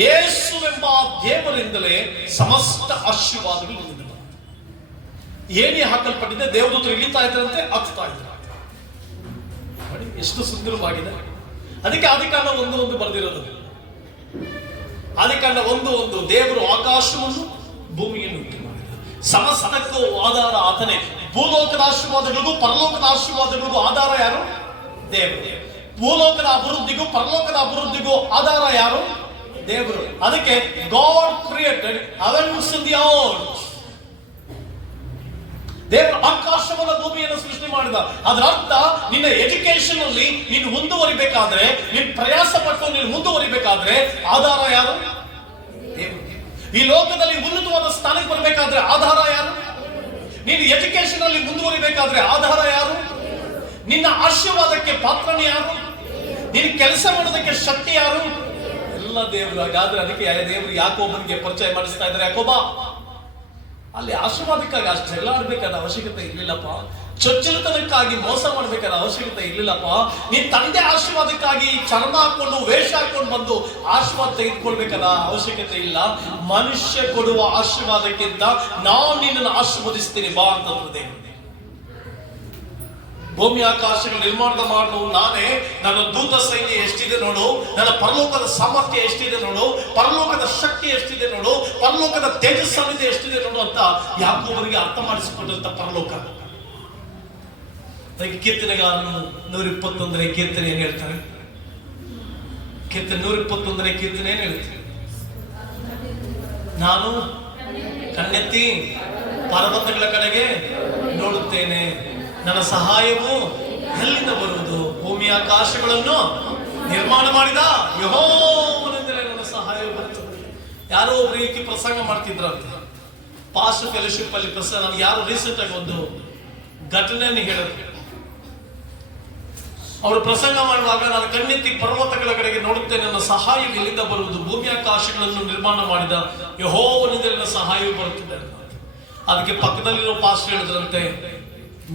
ಯೇಸುವೆಂಬ ದೇವರಿಂದಲೇ ಸಮಸ್ತ ಆಶೀರ್ವಾದಗಳು ಬಂದಿದೆ. ಏನೇ ಹಾಕಲ್ಪಟ್ಟಿದೆ, ದೇವದೂತರು ಇಳಿತಾ ಇದ್ರಂತೆ, ಹತ್ತಾ ಇದ್ದಾರೆ. ನೋಡಿ ಎಷ್ಟು ಸುಂದರವಾಗಿದೆ. ಅದಕ್ಕೆ ಆದಿಕಾಂಡ 1:1 ಬರೆದಿರೋದು. ಆದಿಕಾಂಡ 1:1, ದೇವರು ಆಕಾಶವನ್ನು ಭೂಮಿಯನ್ನು ಉಂಟು ಮಾಡಿದ, ಸಮಸ್ತಕ್ಕೂ ಆಧಾರ ಆತನೇ. ಭೂಲೋಕದ ಆಶೀರ್ವಾದಗಳಿಗೂ ಪರಲೋಕದ ಆಶೀರ್ವಾದಗಳಿಗೂ ಆಧಾರ ಯಾರು? ದೇವರು. ಭೂಲೋಕದ ಅಭಿವೃದ್ಧಿಗೂ ಪರಲೋಕದ ಅಭಿವೃದ್ಧಿಗೂ ಆಧಾರ ಯಾರು? ದೇವರು. ಅದಕ್ಕೆ God created heavens and the earth. ದೇವರು ಆಕಾಶವನ್ನ ಭೂಮಿಯನ್ನು ಸೃಷ್ಟಿ ಮಾಡಿದ. ಅದರ ಅರ್ಥ, ನಿನ್ನ ಎಜುಕೇಶನ್ ಅಲ್ಲಿ ನೀನು ಮುಂದುವರಿಬೇಕಾದ್ರೆ, ನೀನು ಪ್ರಯಾಸ ಪಟ್ಟು ನೀನು ಮುಂದುವರಿಬೇಕಾದ್ರೆ ಆಧಾರ ಯಾರು? ದೇವರು. ಈ ಲೋಕದಲ್ಲಿ ಉನ್ನತವಾದ ಸ್ಥಾನಕ್ಕೆ ಬರಬೇಕಾದ್ರೆ ಆಧಾರ ಯಾರು? ನೀನು ಎಜುಕೇಶನ್ ಅಲ್ಲಿ ಮುಂದುವರಿಬೇಕಾದ್ರೆ ಆಧಾರ ಯಾರು? ನಿನ್ನ ಆಶೀರ್ವಾದಕ್ಕೆ ಪಾತ್ರನೇ ಯಾರು? ನಿನ್ನ ಕೆಲಸ ಮಾಡೋದಕ್ಕೆ ಶಕ್ತಿ ಯಾರು? ಎಲ್ಲ ದೇವರು. ಹಾಗಾದ್ರೆ ಅದಕ್ಕೆ ದೇವರು ಯಾಕೋಬನಿಗೆ ಪರಿಚಯ ಮಾಡಿಸ್ತಾ ಇದ್ದಾರೆ, ಯಾಕೋಬ ಅಲ್ಲಿ ಆಶೀರ್ವಾದಕ್ಕಾಗಿ ಅಷ್ಟು ಜಗಳ ಆಡ್ಬೇಕಾದ ಅವಶ್ಯಕತೆ ಇರ್ಲಿಲ್ಲಪ್ಪ, ಚೊಚ್ಚಲತನಕ್ಕಾಗಿ ಮೋಸ ಮಾಡ್ಬೇಕಾದ ಅವಶ್ಯಕತೆ ಇರ್ಲಿಲ್ಲಪ್ಪ. ನೀನ್ ತಂದೆ ಆಶೀರ್ವಾದಕ್ಕಾಗಿ ಚರ್ಮ ಹಾಕೊಂಡು ವೇಷ ಹಾಕೊಂಡು ಬಂದು ಆಶೀರ್ವಾದ ತೆಗೆದುಕೊಳ್ಬೇಕಾದ ಅವಶ್ಯಕತೆ ಇಲ್ಲ. ಮನುಷ್ಯ ಕೊಡುವ ಆಶೀರ್ವಾದಕ್ಕಿಂತ ನಾನು ನಿನ್ನನ್ನು ಆಶೀರ್ವದಿಸ್ತೀನಿ ಬಾ ಅಂತಂದ್ರೆ ದೇವರು. ಭೂಮಿ ಆಕಾಶಗಳ ನಿರ್ಮಾಣದ ಮಾಡು ನಾನೇ, ನನ್ನ ದೂತ ಸೈನ್ಯ ಎಷ್ಟಿದೆ ನೋಡು, ನನ್ನ ಪರಲೋಕದ ಸಾಮರ್ಥ್ಯ ಎಷ್ಟಿದೆ ನೋಡು, ಪರಲೋಕದ ಶಕ್ತಿ ಎಷ್ಟಿದೆ ನೋಡು, ಪರಲೋಕದ ತೇಜಸ್ಸಾನ್ನಿಧ್ಯ ಎಷ್ಟಿದೆ ನೋಡು ಅಂತ ಯಾಕೋಬನಿಗೆ ಅರ್ಥ ಮಾಡಿಸಿಕೊಟ್ಟಂತ ಪರಲೋಕ. ಕೀರ್ತನೆಗಾರನು 121ನೇ ಕೀರ್ತನೆ ಏನ್ ಹೇಳ್ತಾರೆ? ಕೀರ್ತನೆ 121ನೇ ಕೀರ್ತನೆ ಏನ್ ಹೇಳ್ತಾರೆ? ನಾನು ಕಣ್ಣೆತ್ತಿ ಪರ್ವತಗಳ ಕಡೆಗೆ ನೋಡುತ್ತೇನೆ, ನನ್ನ ಸಹಾಯವು ಎಲ್ಲಿಂದ ಬರುವುದು? ಭೂಮಿ ಆಕಾಶಗಳನ್ನು ನಿರ್ಮಾಣ ಮಾಡಿದ ಯೆಹೋವನಿಂದಲೇ ನನ್ನ ಸಹಾಯ ಬರುತ್ತದೆ. ಯಾರೋ ಒಬ್ರು ರೀತಿ ಪ್ರಸಂಗ ಮಾಡ್ತಿದ್ರಂತೆ ಪಾಸ್ಟ್ ಫೆಲೋಶಿಪ್ ಅಲ್ಲಿ. ನನಗೆ ಯಾರು ರೀಸೆಂಟ್ ಆಗಿ ಒಂದು ಘಟನೆಯನ್ನು ಹೇಳಿದ್ರು. ಅವರು ಪ್ರಸಂಗ ಮಾಡುವಾಗ, ನಾನು ಕಣ್ಣೆತ್ತಿ ಪರ್ವತಗಳ ಕಡೆಗೆ ನೋಡುತ್ತೇನೆ, ನನ್ನ ಸಹಾಯ ಎಲ್ಲಿಂದ ಬರುವುದು? ಭೂಮಿ ಆಕಾಶಗಳನ್ನು ನಿರ್ಮಾಣ ಮಾಡಿದ ಯೆಹೋವನಿಂದಲೇ ನನ್ನ ಸಹಾಯವು ಬರುತ್ತದೆ. ಅದಕ್ಕೆ ಪಕ್ಕದಲ್ಲಿರೋ ಪಾಸ್ಟ್ ಹೇಳಿದ್ರಂತೆ,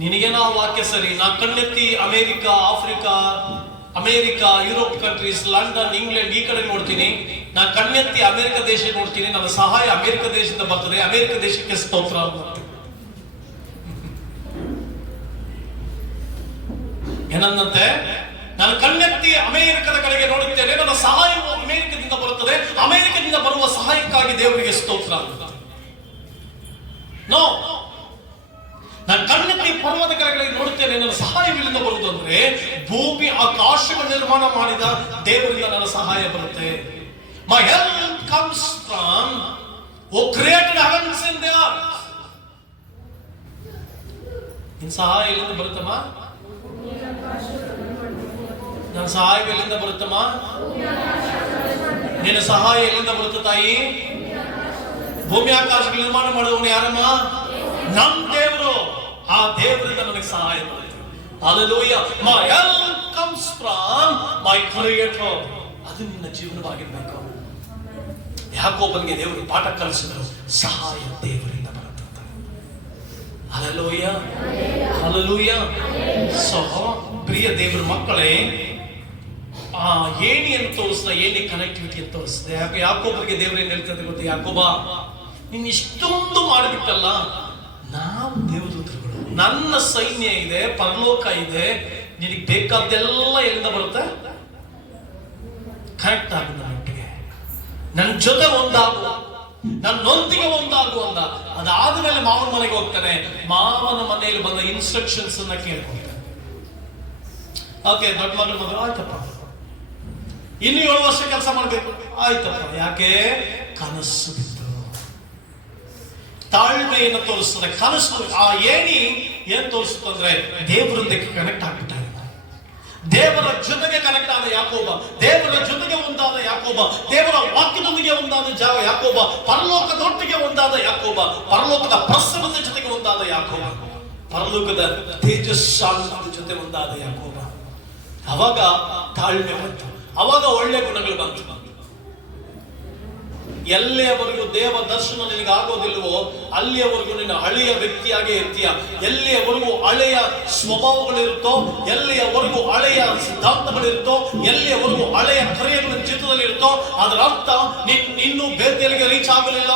ನಿನಗೇನೋ ವಾಕ್ಯ ಸರಿ, ನಾ ಕಣ್ಣೆತ್ತಿ America, Africa, America, Europe countries, London, England ಈ ಕಡೆ ನೋಡ್ತೀನಿ, ನಾ ಕಣ್ಣೆತ್ತಿ ಅಮೆರಿಕ ದೇಶ ನೋಡ್ತೀನಿ, ನನ್ನ ಸಹಾಯ ಅಮೆರಿಕ ದೇಶದಿಂದ ಬರ್ತದೆ, ಅಮೆರಿಕ ದೇಶಕ್ಕೆ ಸ್ತೋತ್ರ ಅಂತ. ಏನಂದಂತೆ, ನಾನು ಕಣ್ಣೆತ್ತಿ ಅಮೆರಿಕದ ಕಡೆಗೆ ನೋಡುತ್ತೇನೆ, ನನ್ನ ಸಹಾಯವು ಅಮೆರಿಕದಿಂದ ಬರುತ್ತದೆ, ಅಮೆರಿಕದಿಂದ ಬರುವ ಸಹಾಯಕ್ಕಾಗಿ ದೇವರಿಗೆ ಸ್ತೋತ್ರ ಅಂತ. ನೋ, ನಾನು ಕಣ್ಣೆತ್ತಿ ಪರ್ವತ ಕಡೆಗಳಿಗೆ ನೋಡುತ್ತೇನೆ, ನನ್ನ ಸಹಾಯವಿಲ್ಲಿಂದ ಬರುವುದು ಅಂದ್ರೆ ಭೂಮಿ ಆಕಾಶವನ್ನು ನಿರ್ಮಾಣ ಮಾಡಿದ ದೇವರಿಂದ ನನ್ನ ಸಹಾಯ ಬರುತ್ತೆ. My help comes from who created heavens and the earth. ನಿನ್ನ ಸಹಾಯ ಎಲ್ಲಿಂದ ಬರುತ್ತಮ್ಮ? ನನ್ನ ಸಹಾಯ ಎಲ್ಲಿಂದ ಬರುತ್ತಮ್ಮ? ನಿನ್ನ ಸಹಾಯ ಎಲ್ಲಿಂದ ಬರುತ್ತೆ ತಾಯಿ? ಭೂಮಿ ಆಕಾಶಗಳು ನಿರ್ಮಾಣ ಮಾಡುವವನು ಯಾರಮ್ಮ? ನಮ್ಮ ದೇವರು. ಆ ದೇವರಿಂದ ನನಗೆ ಸಹಾಯ ಬರುತ್ತೆ. Hallelujah. My help comes from my creator. ಅದು ನಿನ್ನ ಜೀವನವಾಗಿರ್ಬೇಕು. ಯಾಕೋಬನಿಗೆ ದೇವರು ಪಾಠ ಕಲಿಸಿದರು, ಸಹಾಯ ದೇವರಿಂದ ಬರುತ್ತಂತ. Hallelujah. Hallelujah. ಸೊ ಪ್ರಿಯ ದೇವರ ಮಕ್ಕಳೇ, ಆ ಏಣಿಯನ್ನು ತೋರಿಸಿದ, ಏಣಿ ಕನೆಕ್ಟಿವಿಟಿ ಅಂತ ತೋರಿಸಿದೆ. ಯಾಕೋಬನಿಗೆ ದೇವರು ಏನ್ ಹೇಳ್ತದೆ ಗೊತ್ತಾ? ಯಾಕೋಬ, ನೀನ್ ಇಷ್ಟೊಂದು ಮಾಡಿಬಿಟ್ಟಲ್ಲ, ನಾವು ದೇವದೂತರುಗಳು, ನನ್ನ ಸೈನ್ಯ ಇದೆ, ಪರಲೋಕ ಇದೆ, ನಿನಗೆ ಬೇಕಾದ್ದೆಲ್ಲ ಎಲ್ಲಿಂದ ಬರುತ್ತೆ? ಕರೆಕ್ಟ್ ಆಗಿ ನಮ್ಮೊಟ್ಟಿಗೆ ನನ್ನ ಜೊತೆ ಒಂದಾಗುವ, ನನ್ನೊಂದಿಗೆ ಒಂದಾಗುವ ಅಂದ. ಅದಾದ್ಮೇಲೆ ಮಾವನ ಮನೆಗೆ ಹೋಗ್ತಾನೆ. ಮಾವನ ಮನೆಯಲ್ಲಿ ಬಂದ ಇನ್ಸ್ಟ್ರಕ್ಷನ್ಸ್ ಅನ್ನ ಕೇಳ್ಕೊಳ್ತಾನೆ. ಓಕೆ, ದೊಡ್ಡ ಮಗಳ ಮದುವೆ ಆಯ್ತಪ್ಪ, ಇನ್ನು 7 ವರ್ಷ ಕೆಲಸ ಮಾಡ್ಬೇಕು, ಆಯ್ತಪ್ಪ. ಯಾಕೆ? ಕನಸು ಬಿತ್ತು. ತಾಳ್ಮೆಯನ್ನು ತೋರಿಸ್ತದೆ ಕನಸು. ಆ ಏಣಿ ಏನ್ ತೋರಿಸ್ತಂದ್ರೆ ದೇವರೊಂದಿಗೆ ಕನೆಕ್ಟ್ ಆಗ್ಬಿಟ್ಟ. ದೇವರ ಜೊತೆಗೆ ಕನೆಕ್ಟ್ ಆದ ಯಾಕೋಬ, ದೇವರ ಜೊತೆಗೆ ಒಂದಾದ ಯಾಕೋಬ, ದೇವರ ವಾಕ್ಯದೊಂದಿಗೆ ಒಂದಾದ ಯಾಕೋಬ, ಪರಲೋಕದೊಟ್ಟಿಗೆ ಒಂದಾದ ಯಾಕೋಬ, ಪರಲೋಕದ ಪ್ರಸನ್ನದ ಜೊತೆಗೆ ಒಂದಾದ ಯಾಕೋಬ, ಪರಲೋಕದ ತೇಜಸ್ಸಾಲದ ಜೊತೆ ಒಂದಾದ ಯಾಕೋಬ. ಅವಾಗ ತಾಳ್ಮೆ ಬಂತು, ಅವಾಗ ಒಳ್ಳೆ ಗುಣಗಳು ಬಂತು. ಎಲ್ಲಿಯವರೆಗೂ ದೇವ ದರ್ಶನ ನಿನಗೆ ಆಗೋದಿಲ್ವೋ ಅಲ್ಲಿಯವರೆಗೂ ನಿನ್ನ ಹಳೆಯ ವ್ಯಕ್ತಿಯಾಗಿ ಇರ್ತೀಯ. ಎಲ್ಲಿಯವರೆಗೂ ಹಳೆಯ ಸ್ವಭಾವಗಳಿರುತ್ತೋ, ಎಲ್ಲಿಯವರೆಗೂ ಹಳೆಯ ಸಿದ್ಧಾಂತಗಳಿರುತ್ತೋ, ಎಲ್ಲಿಯವರೆಗೂ ಹಳೆಯ ಕ್ರಿಯೆಗಳ ಚಿತ್ರದಲ್ಲಿ ಇರುತ್ತೋ, ಅದರ ಅರ್ಥ ಇನ್ನೂ ಬೇತೇಲಿಗೆ ರೀಚ್ ಆಗಲಿಲ್ಲ,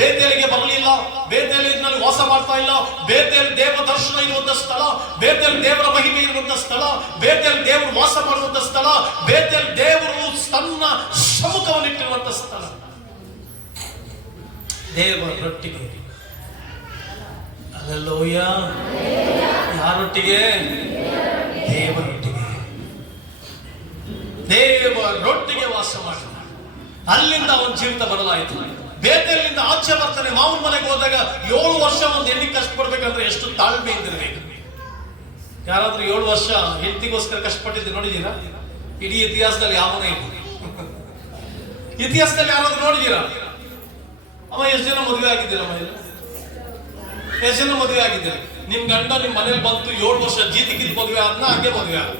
ಬೇತೇಲಿಗೆ ಬರಲಿಲ್ಲ, ಬೇತೇಲಿನಲ್ಲಿ ವಾಸ ಮಾಡ್ತಾ ಇಲ್ಲ. ಬೇತೇಲ್ ದೇವ ದರ್ಶನ ಇರುವಂತ ಸ್ಥಳ, ಬೇತೇಲ್ ದೇವರ ಮಹಿಮೆ ಇರುವಂತ ಸ್ಥಳ, ಬೇತೇಲ್ ದೇವರು ವಾಸ ಮಾಡುವಂತ ಸ್ಥಳ, ಬೇತೇಲ್ ದೇವರು ತನ್ನ ಸಮ್ಮುಖವನ್ನಿಟ್ಟಿರುವಂತ ಸ್ಥಳ. ದೇವರೊಟ್ಟಿಗೆ. ಹಲ್ಲೆಲೂಯಾ. ಯಾರೊಟ್ಟಿಗೆ? ದೇವರೊಟ್ಟಿಗೆ. ದೇವರೊಟ್ಟಿಗೆ ವಾಸ ಮಾಡಿದ. ಅಲ್ಲಿಂದ ಅವನ ಜೀವಿತ ಬದಲಾಯಿತು. ಬೇತೇಲಿನಿಂದ ಆಚೆ ಬರ್ತಾನೆ. ಮಾವನ ಮನೆಗೆ ಹೋದಾಗ 7 ವರ್ಷ ಒಂದು ಹೆಣ್ಣಿಗೆ ಕಷ್ಟಪಡ್ಬೇಕಂದ್ರೆ ಎಷ್ಟು ತಾಳ್ಮೆಯಿಂದ ಇರಬೇಕು. ಯಾರಾದ್ರೂ 7 ವರ್ಷ ಹೆಂಡತಿಗೋಸ್ಕರ ಕಷ್ಟಪಟ್ಟಿದ್ದು ನೋಡಿದೀರಾ? ಇಡೀ ಇತಿಹಾಸದಲ್ಲಿ ಯಾವನೇ ಇಲ್ಲ. ಇತಿಹಾಸದಲ್ಲಿ ಯಾರಾದ್ರೂ ನೋಡಿದೀರಾ? ಅಮ್ಮ, ಎಷ್ಟು ಜನ ಮದುವೆ ಆಗಿದ್ದೀರಮ್ಮ? ಎಷ್ಟು ಜನ ಮದುವೆ ಆಗಿದ್ದೀರಿ? ನಿಮ್ ಗಂಡ ನಿಮ್ ಮನೇಲಿ ಬಂತು 7 ವರ್ಷ ಜೀತಕ್ಕಿದ್ದ ಮದುವೆ ಆದ್ನ ಹಂಗೆ ಮದುವೆ ಆದ.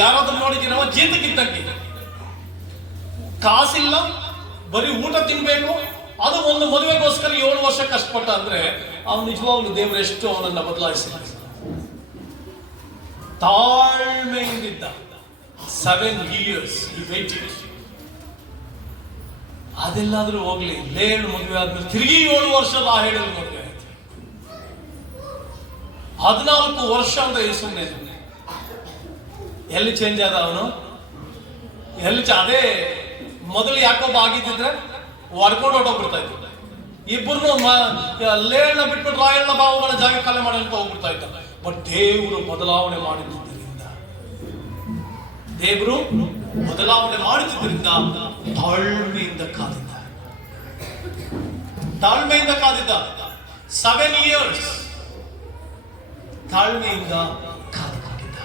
ಯಾರಾದ್ರೂ ನೋಡಿದ್ದೀರವ? ಜೀತಕ್ಕಿದ್ದಂಗೆ ಕಾಸಿಲ್ಲ, ಬರೀ ಊಟ ತಿನ್ಬೇಕು, ಅದು ಒಂದು ಮದುವೆಗೋಸ್ಕರ 7 ವರ್ಷ ಕಷ್ಟಪಟ್ಟ ಅಂದ್ರೆ ಅವನು ನಿಜವಾಗ್ಲು ದೇವರು ಎಷ್ಟು ಅವನನ್ನ ಬದಲಾಯಿಸಿದ. ತಾಳ್ಮೆಯಿಂದಿದ್ದ. 7 years he waited. ಅದೆಲ್ಲಾದ್ರೂ ಹೋಗ್ಲಿ, ಲೇಣು ಮದುವೆ ಆದ್ಮೇಲೆ ತಿರುಗಿ 7 ವರ್ಷದ ಆ ಹೇಳಲು ಮದುವೆ ಆಯ್ತು. 14 ವರ್ಷ ಅಂತ ಸುಮ್ಮನೆ ಎಲ್ಲಿ ಚೇಂಜ್ ಆದ ಅವನು? ಎಲ್ಲಿ ಅದೇ ಮೊದಲು ಯಾಕೊಬ್ಬ ಆಗಿದ್ದಿದ್ರೆ ಹೊಡ್ಕೊಂಡು ಹೊಟ್ಟೋಗ್ಬಿಡ್ತಾ ಇದ್ದ. ಇಬ್ಬರು ಲೇಣ ಬಿಟ್ಬಿಟ್ಟು ರಾಯಣ್ಣ ಬಾವುಗಳ ಜಾಗ ಖಾಲಿ ಮಾಡಿ ಅಂತ ಹೋಗ್ಬಿಡ್ತಾ ಇದ್ದ. ಬಟ್ ದೇವರು ಬದಲಾವಣೆ ಮಾಡಿದ್ದರಿಂದ, ದೇವರು ಬದಲಾವಣೆ ಮಾಡಿದ್ದರಿಂದ ತಾಳ್ಮೆಯಿಂದ ಕಾದಿದ್ದ. ತಾಳ್ಮೆಯಿಂದ ಕಾದಿದ್ದ. 7 years ತಾಳ್ಮೆಯಿಂದ ಕಾದುಕೊಂಡಿದ್ದ.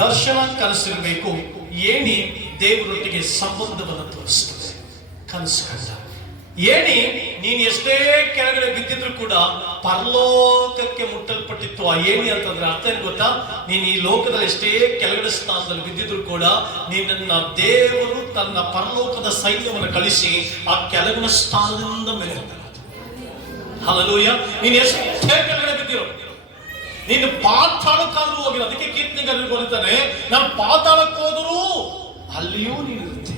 ದರ್ಶನ ಕನಸಿರಬೇಕು. ಏಣಿ ದೇವರೊಟ್ಟಿಗೆ ಸಂಬಂಧವನ್ನು ತೋರಿಸ್ತದೆ. ಕನಸು ಕಂಡ ಏಣಿ ನೀನ್ ಎಷ್ಟೇ ಕೆಳಗಡೆ ಬಿದ್ದಿದ್ರು ಕೂಡ ಪರಲೋಕಕ್ಕೆ ಮುಟ್ಟಲ್ಪಟ್ಟಿತ್ತು. ಆ ಏಣಿ ಅಂತಂದ್ರೆ ಅರ್ಥ ಏನ್ ಗೊತ್ತಾ? ನೀನ್ ಈ ಲೋಕದಲ್ಲಿ ಎಷ್ಟೇ ಕೆಳಗಡೆ ಸ್ಥಾನದಲ್ಲಿ ಬಿದ್ದಿದ್ರು ಕೂಡ ನಿನ್ನ ದೇವರು ತನ್ನ ಪರಲೋಕದ ಸೈನ್ಯವನ್ನು ಕಳಿಸಿ ಆ ಕೆಳಗಿನ ಸ್ಥಾನದಿಂದ ಮೇಲೆ ಹಲ್ಲೆಲೂಯಾ. ನೀನ್ ಎಷ್ಟೇ ಕೆಳಗಡೆ ಬಿದ್ದಿರೋ, ನೀನು ಪಾತಾಳಕ್ಕಾದ್ರೂ ಹೋಗಿಲ್ಲ. ಅದಕ್ಕೆ ಕೀರ್ತನೆಗಾರರು ಬರೀತಾನೆ, ನಾನು ಪಾತಾಳಕ್ಕೆ ಹೋದರೂ ಅಲ್ಲಿಯೂ ನೀನು ಇರುತ್ತೆ.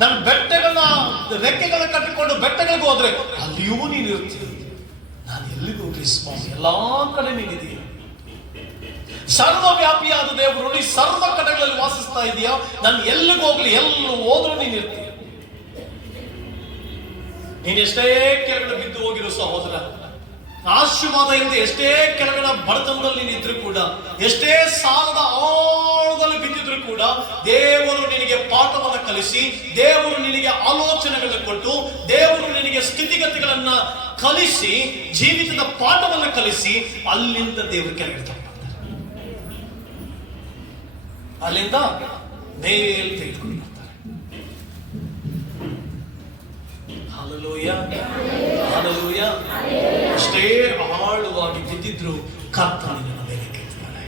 ನಾನು ಬೆಟ್ಟಗಳನ್ನ ರೆಕ್ಕೆಗಳನ್ನ ಕಟ್ಟಿಕೊಂಡು ಬೆಟ್ಟಗಳಿಗೆ ಹೋದ್ರೆ ಅಲ್ಲಿಯೂ ನೀನು ಇರ್ತೀಯ. ನಾನು ಎಲ್ಲಿಗೂ ಹೋಗ್ಲಿ ಸ್ವಾಮಿ, ಎಲ್ಲಾ ಕಡೆ ನೀನಿದೀಯ. ಸರ್ವವ್ಯಾಪಿಯಾದ ದೇವರು ನೀ ಸರ್ವ ಕಡೆಗಳಲ್ಲಿ ವಾಸಿಸ್ತಾ ಇದೆಯಾ. ನಾನು ಎಲ್ಲಿಗೂ ಹೋಗ್ಲಿ, ಎಲ್ಲೂ ಹೋದ್ರೂ ನೀನು ಇರ್ತೀಯ. ನೀನ್ ಎಷ್ಟೇ ಕೆಳಗಡೆ ಬಿದ್ದು ಹೋಗಿರೋ ಸಹೋದರ, ಆಶೀರ್ವಾದದಿಂದ ಎಷ್ಟೇ ಕೆಳಗಡೆ ಬಡತನದಲ್ಲಿ ನೀನಿದ್ರು ಕೂಡ, ಎಷ್ಟೇ ಸಾಲದ ಆಳದಲ್ಲಿ ಬಿದ್ದಿದ್ರು ಕೂಡ ದೇವರು ನಿನಗೆ ಪಾಠವನ್ನು ಕಲಿಸಿ, ದೇವರು ನಿನಗೆ ಆಲೋಚನೆಗಳನ್ನು ಕೊಟ್ಟು, ದೇವರು ನಿನಗೆ ಸ್ಥಿತಿಗತಿಗಳನ್ನ ಕಲಿಸಿ, ಜೀವಿತದ ಪಾಠವನ್ನು ಕಲಿಸಿ ಅಲ್ಲಿಂದ ದೇವರು ಕೆಳಗಡೆ ತಗೊಂಡ್ಬರ್ತಾರೆ. ಅಲ್ಲಿಂದ ಮೇಲೆ ತೆಗೆದುಕೊಂಡು ಬರ್ತಾರೆ. Hallelujah, hallelujah. ಅಷ್ಟೇ ಆಳವಾಗಿ ಬಿದ್ದಿದ್ರು ಕರ್ತನಿನ ಮೇಲಕ್ಕೆತ್ತಿದ್ದಾನೆ.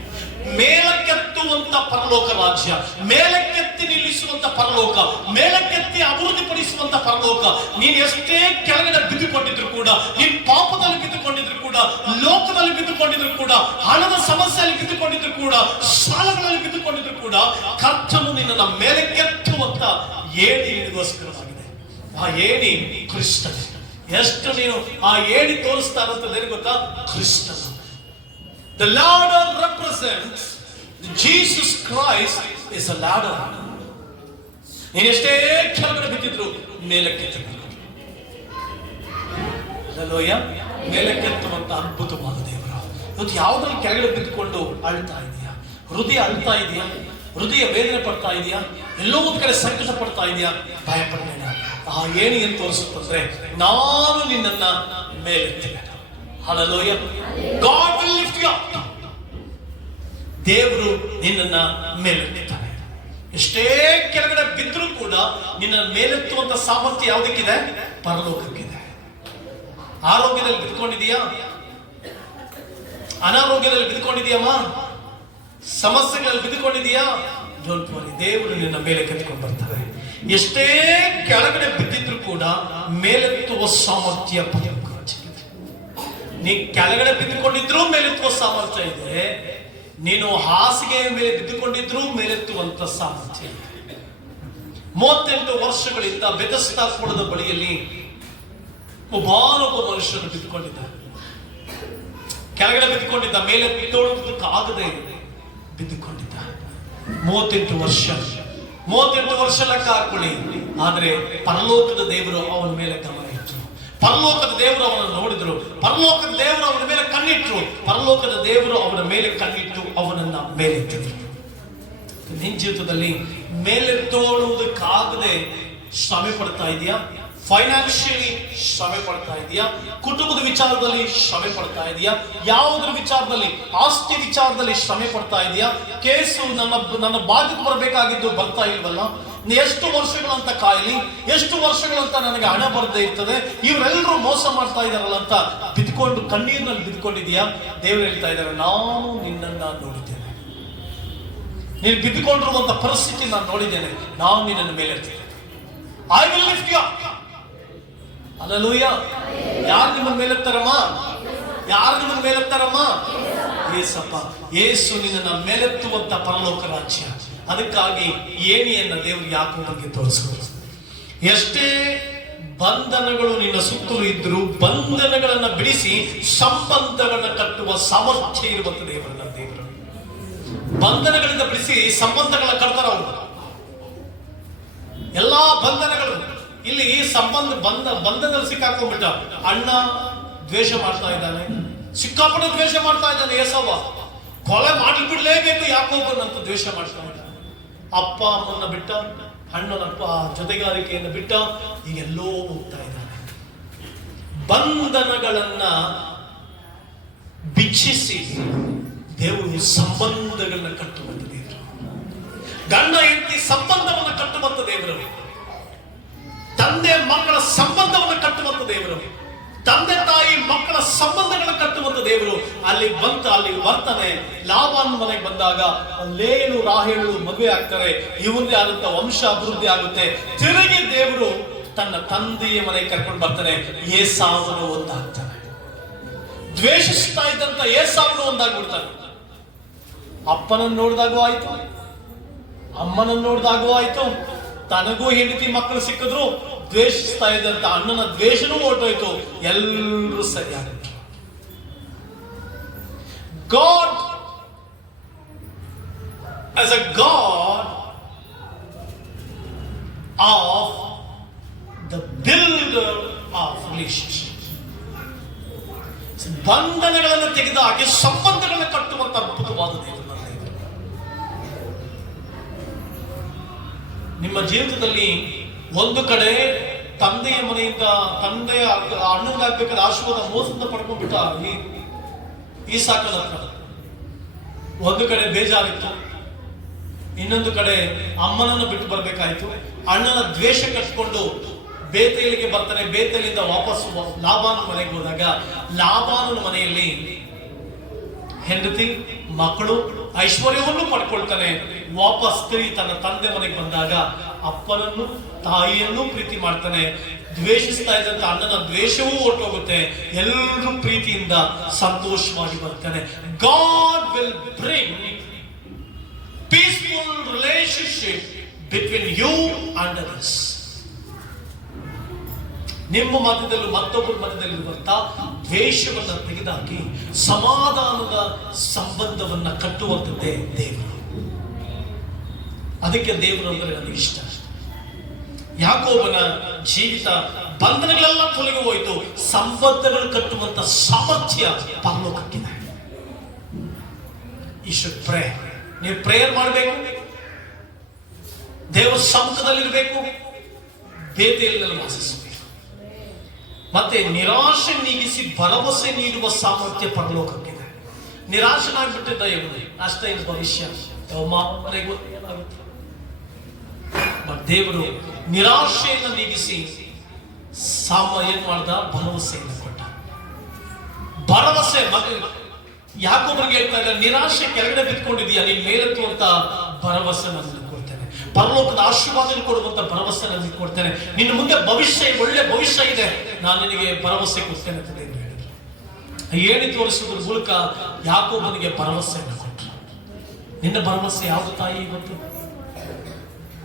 ಮೇಲಕ್ಕೆತ್ತುವಂತ ಪರಲೋಕ ರಾಜ್ಯ, ಮೇಲಕ್ಕೆತ್ತಿ ನಿಲ್ಲಿಸುವಂತ ಪರಲೋಕ, ಮೇಲಕ್ಕೆತ್ತಿ ಅಭಿವೃದ್ಧಿಪಡಿಸುವಂತ ಪರಲೋಕ. ನೀನು ಎಷ್ಟೇ ಕೆಳಗಡೆ ಬಿದ್ದುಕೊಂಡಿದ್ರು ಕೂಡ, ನೀನ್ ಪಾಪದಲ್ಲಿ ಬಿದ್ದುಕೊಂಡಿದ್ರು ಕೂಡ, ಲೋಕದಲ್ಲಿ ಬಿದ್ದುಕೊಂಡಿದ್ರು ಕೂಡ, ಹಣದ ಸಮಸ್ಯೆಯಲ್ಲಿ ಬಿದ್ದುಕೊಂಡಿದ್ರು ಕೂಡ, ಸಾಲಗಳಲ್ಲಿ ಬಿದ್ದುಕೊಂಡಿದ್ರು ಕೂಡ, ಕರ್ತನು ನಿನ್ನನ್ನು ಮೇಲಕ್ಕೆತ್ತುವಂತ ಏಣಿ ನಿನಗೋಸ್ಕರವಾಗಿದೆ. ಆ ಏಣಿ ಕ್ರಿಸ್ತ. ಎಷ್ಟು ನೀನು ಆ ಏಣಿ ತೋರಿಸ್ತಾ ಇರುತ್ತದೆ ಗೊತ್ತಾ? ಕ್ರಿಸ್ತನ. The ladder represents Jesus Christ is a ladder. ನೀನು ಎಷ್ಟೇ ಕೆಳಗಡೆ ಬಿದ್ದಿದ್ರು ಮೇಲಕ್ಕೆತ್ತಬೇಕು. ಹಲ್ಲೆಲೂಯಾ. ಮೇಲಕ್ಕೆತ್ತುವಂತ ಅದ್ಭುತವಾದ ದೇವರು. ಇವತ್ತು ಯಾವುದ್ರಲ್ಲಿ ಕೆಳಗಡೆ ಬಿದ್ದುಕೊಂಡು ಅಳ್ತಾ ಇದೆಯಾ? ಹೃದಯ ಅಳ್ತಾ ಇದೆಯಾ? ಹೃದಯ ವೇದನೆ ಪಡ್ತಾ ಇದೆಯಾ? ಎಲ್ಲೋ ಒಂದ್ ಕಡೆ ಸಂಕಟ ಪಡ್ತಾ ಇದೆಯಾ? ಭಯ ಪಡಬೇಡ. ಆ ಏಣಿ ಏನು ತೋರಿಸುತ್ತಂದ್ರೆ, ನಾನು ನಿನ್ನನ್ನ ಮೇಲೆತ್ತೇನೆ. Hallelujah. God will lift you up. ದೇವರು ನಿನ್ನನ್ನ ಮೇಲೆತ್ತುತ್ತಾನೆ. ಎಷ್ಟೇ ಕೆಳಗಡೆ ಬಿದ್ದರೂ ಕೂಡ ನಿನ್ನ ಮೇಲೆತ್ತುವಂತ ಸಾಮರ್ಥ್ಯ ಯಾವುದಕ್ಕಿದೆ? ಪರಲೋಕಕ್ಕಿದೆ. ಆರೋಗ್ಯದಲ್ಲಿ ಬಿದ್ಕೊಂಡಿದೀಯಾ? ಅನಾರೋಗ್ಯದಲ್ಲಿ ಬಿದ್ಕೊಂಡಿದೀಯಮ್ಮ? ಸಮಸ್ಯೆಗಳಲ್ಲಿ ಬಿದ್ದುಕೊಂಡಿದೀಯಾ? ಡೋಂಟ್ ವರಿ, ದೇವರು ನಿನ್ನ ಮೇಲೆ ಕೆತ್ಕೊಂಡು ಬರ್ತಾರೆ. ಎಷ್ಟೇ ಕೆಳಗಡೆ ಬಿದ್ದಿದ್ರು ಕೂಡ ಮೇಲೆತ್ತುವ ಸಾಮರ್ಥ್ಯ ಪರಲೋಕ. ನೀ ಕೆಳಗಡೆ ಬಿದ್ದುಕೊಂಡಿದ್ರು ಮೇಲೆತ್ತುವ ಸಾಮರ್ಥ್ಯ ಇದೆ. ನೀನು ಹಾಸಿಗೆ ಮೇಲೆ ಬಿದ್ದುಕೊಂಡಿದ್ರು ಮೇಲೆತ್ತುವಂತ ಸಾಮರ್ಥ್ಯ ಇದೆ. 38 ವರ್ಷಗಳಿಂದ ಬೆಥೆಸ್ದಾ ಕೊಳದ ಬಳಿಯಲ್ಲಿ ಒಬ್ಬ ಮನುಷ್ಯನು ಬಿದ್ದುಕೊಂಡಿದ್ದ. ಕೆಳಗಡೆ ಬಿದ್ದುಕೊಂಡಿದ್ದ, ಮೇಲೆ ಬಿದ್ದೋಳೋದಕ್ಕಾಗದೆ ಬಿದ್ದುಕೊಂಡಿದ್ದ. 38 ವರ್ಷ ಲೆಕ್ಕ ಹಾಕೊಳ್ಳಿ. ಆದ್ರೆ ಪರಲೋಕದ ದೇವರು ಅವನ ಮೇಲೆ ಗಮನ ಇಟ್ಟರು. ಪರಲೋಕದ ದೇವರು ಅವನನ್ನು ನೋಡಿದ್ರು. ಪರಲೋಕದ ದೇವರು ಅವನ ಮೇಲೆ ಕಣ್ಣಿಟ್ರು. ಪರಲೋಕದ ದೇವರು ಅವನ ಮೇಲೆ ಕಣ್ಣಿಟ್ಟು ಅವನನ್ನ ಮೇಲೆತ್ತಿದ್ರು. ನಿನ್ನ ಜೀವಿತದಲ್ಲಿ ಮೇಲೆತ್ತೋಳುವುದಕ್ಕಾಗದೆ ಶ್ರಮೆ ಪಡ್ತಾ ಇದೆಯಾ? ಫೈನಾನ್ಷಿಯಲಿ ಶ್ರಮೆ ಪಡ್ತಾ ಇದೆಯಾ? ಕುಟುಂಬದ ವಿಚಾರದಲ್ಲಿ ಶ್ರಮೆ ಪಡ್ತಾ ಇದೆಯಾ? ಯಾವುದರ ವಿಚಾರದಲ್ಲಿ? ಆಸ್ತಿ ವಿಚಾರದಲ್ಲಿ ಶ್ರಮೆ ಪಡ್ತಾ ಇದೆಯಾ? ಕೇಸು ನನ್ನ ಬಾಧ್ಯತೆ ಬರಬೇಕಾಗಿದ್ದು ಬರ್ತಾ ಇಲ್ವಲ್ಲ? ಎಷ್ಟು ವರ್ಷಗಳಂತ ಕಾಯಲಿ, ಎಷ್ಟು ವರ್ಷಗಳಂತ ನನಗೆ ಹಣ ಬರದೇ ಇರ್ತದೆ, ಇವರೆಲ್ಲರೂ ಮೋಸ ಮಾಡ್ತಾ ಇದಾರಲ್ಲ ಅಂತ ಬಿದ್ಕೊಂಡು ಕಣ್ಣೀರಿನಲ್ಲಿ ಬಿದ್ಕೊಂಡಿದ್ಯಾ? ದೇವರು ಹೇಳ್ತಾ ಇದ್ದಾರೆ, ನಾನು ನಿನ್ನನ್ನ ನೋಡಿದ್ದೇನೆ. ನೀನು ಬಿದ್ದುಕೊಂಡಿರುವಂತ ಪರಿಸ್ಥಿತಿ ನಾನು ನೋಡಿದ್ದೇನೆ. ನಾನು ನಿನ್ನನ್ನು ಮೇಲೆ I will lift you up. Hallelujah. ಯಾರು ನಿಮ್ಮನ್ನ ಮೇಲೆತ್ತಾರಮ್ಮ? ಯಾರು ನಿಮ್ಮನ್ನ ಮೇಲೆತ್ತಾರಮ್ಮ? ಯೇಸಪ್ಪ. ಯೇಸು ನಿನ್ನನ್ನ ಮೇಲೆತ್ತುವಂತ ಪರಲೋಕ ರಾಜ್ಯ. ಅದಕ್ಕಾಗಿ ಏಣಿಯನ್ನ ದೇವರು ಯಾಕೋಬನಿಗೆ ತೋರಿಸಿದ್ರು. ಎಷ್ಟೇ ಬಂಧನಗಳು ನಿನ್ನ ಸುತ್ತಲೂ ಇದ್ರು ಬಂಧನಗಳನ್ನ ಬಿಡಿಸಿ ಸಂಬಂಧಗಳನ್ನ ಕಟ್ಟುವ ಸಾಮರ್ಥ್ಯ ಇರುವಂತ ದೇವರು. ಬಂಧನಗಳಿಂದ ಬಿಡಿಸಿ ಸಂಬಂಧಗಳನ್ನ ಕಟ್ತಾರ ಅವರು. ಎಲ್ಲಾ ಬಂಧನಗಳು ಇಲ್ಲಿ ಬಂಧನದಲ್ಲಿ ಸಿಕ್ಕಾಕೊಂಡ್ಬಿಟ್ಟ. ಅಣ್ಣ ದ್ವೇಷ ಮಾಡ್ತಾ ಇದ್ದಾನೆ, ಸಿಕ್ಕಾಪಟ್ಟೆ ದ್ವೇಷ ಮಾಡ್ತಾ ಇದ್ದಾನೆ. ಏಸವ್ವ ಕೊಲೆ ಮಾಡಿಬಿಡ್ಲೇಬೇಕು ಯಾಕೋಬನಂತ ದ್ವೇಷ ಮಾಡ್ತಾ ಇದ್ದಾನೆ. ಅಪ್ಪ ಅಮ್ಮನ್ನ ಬಿಟ್ಟ, ಅಣ್ಣನಪ್ಪ ಜೊತೆಗಾರಿಕೆಯನ್ನು ಬಿಟ್ಟ, ಈಗೆಲ್ಲೋ ಹೋಗ್ತಾ ಇದ್ದಾನೆ. ಬಂಧನಗಳನ್ನ ಬಿಚ್ಚಿಸಿ ದೇವರು ಸಂಬಂಧಗಳನ್ನ ಕಟ್ಟುವಂತ ದೇವರು. ಗಂಡ ಹೆಂಡತಿ ಸಂಬಂಧವನ್ನ ಕಟ್ಟುವಂತ ದೇವರು. ತಂದೆ ಮಕ್ಕಳ ಸಂಬಂಧವನ್ನು ಕಟ್ಟುವಂತ ದೇವರು. ತಂದೆ ತಾಯಿ ಮಕ್ಕಳ ಸಂಬಂಧಗಳನ್ನು ಕಟ್ಟುವಂತ ದೇವರು. ಅಲ್ಲಿ ಬರ್ತನೆ. ಲಾಬಾನ್ ಮನೆಗೆ ಬಂದಾಗ ಲೇಯನು ರಾಹೇಲು ಮದುವೆ ಆಗ್ತಾರೆ. ಇವಂದೇ ಆದಂತ ವಂಶ ಅಭಿವೃದ್ಧಿ ಆಗುತ್ತೆ. ತಿರುಗಿ ದೇವರು ತನ್ನ ತಂದೆಯ ಮನೆಗೆ ಕರ್ಕೊಂಡು ಬರ್ತಾನೆ. ಏಸಾವನು ಒಂದಾಗ್ತಾನೆ. ದ್ವೇಷಿಸ್ತಾ ಇದ್ದಂತ ಏಸಾವನು ಒಂದಾಗ್ಬಿಡ್ತಾನೆ. ಅಪ್ಪನನ್ನು ನೋಡಿದಾಗೂ ಆಯ್ತು, ಅಮ್ಮನನ್ನು ನೋಡಿದಾಗೂ ಆಯ್ತು. ತನಗೂ ಹೆಂಡತಿ ಮಕ್ಕಳು ಸಿಕ್ಕಿದ್ರು. ದ್ವೇಷಿಸ್ತಾ ಇದ್ದಂತ ಅಣ್ಣನ ದ್ವೇಷನೂ ಹೊರಟೋಯ್ತು. ಎಲ್ಲರೂ ಸರಿಯಾಗಿತ್ತು. God as a God of the builder of relationships. ಬಂಧನಗಳನ್ನು ತೆಗೆದು ಹಾಕಿ ಸಂಬಂಧಗಳನ್ನು ಕಟ್ಟುವಂತ ಅದ್ಭುತವಾದ ದೇವರು. ನಿಮ್ಮ ಜೀವಿತದಲ್ಲಿ ಒಂದು ಕಡೆ ತಂದೆಯ ಮನೆಯಿಂದ ಅಣ್ಣನಾಗಬೇಕಾದ ಆಶೀರ್ವಾದ ಮೋಸದಿಂದ ಪಡ್ಕೊಂಡ್ಬಿಟ್ಟ ಈಸಾಕನ ಹತ್ರ. ಒಂದು ಕಡೆ ಬೇಜಾರಿತ್ತು, ಇನ್ನೊಂದು ಕಡೆ ಅಮ್ಮನನ್ನು ಬಿಟ್ಟು ಬರ್ಬೇಕಾಯ್ತು. ಅಣ್ಣನ ದ್ವೇಷ ಕಟ್ಕೊಂಡು ಬೇತೇಲಿಗೆ ಬರ್ತಾನೆ. ಬೇತೇಲಿಂದ ವಾಪಸ್ ಲಾಬಾನ ಮನೆಗೆ ಹೋದಾಗ ಲಾಬಾನನ ಮನೆಯಲ್ಲಿ ಹೆಂಡತಿ ಮಕ್ಕಳು ಐಶ್ವರ್ಯವನ್ನು ಪಡ್ಕೊಳ್ತಾನೆ. ವಾಪಸ್ ತಿರುಗಿ ತನ್ನ ತಂದೆ ಮನೆಗೆ ಬಂದಾಗ ಅಪ್ಪನನ್ನು ತಾಯಿಯನ್ನು ಪ್ರೀತಿ ಮಾಡ್ತಾನೆ. ದ್ವೇಷಿಸ್ತಾ ಇದ್ದಂತ ಅಣ್ಣನ ದ್ವೇಷವೂ ಹೊರಟೋಗುತ್ತೆ. ಎಲ್ಲರೂ ಪ್ರೀತಿಯಿಂದ ಸಂತೋಷವಾಗಿ ಬರ್ತಾನೆ. God will bring peaceful relationship between you and others. ನಿಮ್ಮ ಮಧ್ಯದಲ್ಲೂ ಮತ್ತೊಬ್ಬರ ಮಧ್ಯದಲ್ಲಿರುವಂತ ದ್ವೇಷವನ್ನ ತೆಗೆದುಹಾಕಿ ಸಮಾಧಾನದ ಸಂಬಂಧವನ್ನ ಕಟ್ಟುವಂಥದ್ದೇ ದೇವರು. ಅದಕ್ಕೆ ದೇವರು ಅಂದರೆ ನನಗೆ ಇಷ್ಟ. ಯಾಕೋಬನ ಜೀವಿತ ಬಂಧನಗಳೆಲ್ಲ ತೊಲಗಿ ಹೋಯಿತು. ಸಂಬಂಧಗಳು ಕಟ್ಟುವಂತ ಸಾಮರ್ಥ್ಯ ಪರಲೋಕಕ್ಕಿದೆ. You should pray. ನೀವು ಪ್ರೇಯರ್ ಮಾಡಬೇಕು, ದೇವರ ಸಮ್ಮುಖದಲ್ಲಿರಬೇಕು, ಬೇತೇಲಿನಲ್ಲಿ ವಾಸಿಸಬೇಕು. ಮತ್ತೆ ನಿರಾಶೆ ನೀಗಿಸಿ ಭರವಸೆ ನೀಡುವ ಸಾಮರ್ಥ್ಯ ಪರಲೋಕಕ್ಕಿದೆ. ನಿರಾಶನಾಗ್ಬಿಟ್ಟಿದ್ದ ಇವನು, ಅಷ್ಟೇ ಇದು ಭವಿಷ್ಯ ಮನೆಗೂ ಏನಾಗುತ್ತೆ. ಬಟ್ ದೇವರು ನಿರಾಶೆಯನ್ನು ನೀಗಿಸಿ ಏನ್ ಮಾಡ್ದ? ಭರವಸೆಯನ್ನು ಕೊಟ್ಟ. ಭರವಸೆ ಯಾಕೊಬ್ಬರಿಗೆ ಹೇಳ್ತಾ ಇದ್ದಾರೆ, ನಿರಾಶೆ ಕೆಳಗಡೆ ಬಿತ್ಕೊಂಡಿದೀಯ, ನೀನ್ ಮೇಲೆತ್ತು ಅಂತ ಭರವಸೆ ನಾನು ಕೊಡ್ತೇನೆ. ಪರಲೋಕದ ಆಶೀರ್ವಾದ ಕೊಡುವಂತ ಭರವಸೆ ನಾನು ಕೊಡ್ತೇನೆ. ನಿನ್ನ ಮುಂದೆ ಭವಿಷ್ಯ, ಒಳ್ಳೆ ಭವಿಷ್ಯ ಇದೆ, ನಾನು ನಿನಗೆ ಭರವಸೆ ಕೊಡ್ತೇನೆ ಅಂತ ಹೇಳಿದ್ರು. ಹೇಳಿ ತೋರಿಸೋದ್ರ ಮೂಲಕ ಯಾಕೋಬನಿಗೆ ಭರವಸೆಯನ್ನು ಕೊಟ್ಟರು. ನಿನ್ನ ಭರವಸೆ ಯಾವುದು ತಾಯಿ? ಇವತ್ತು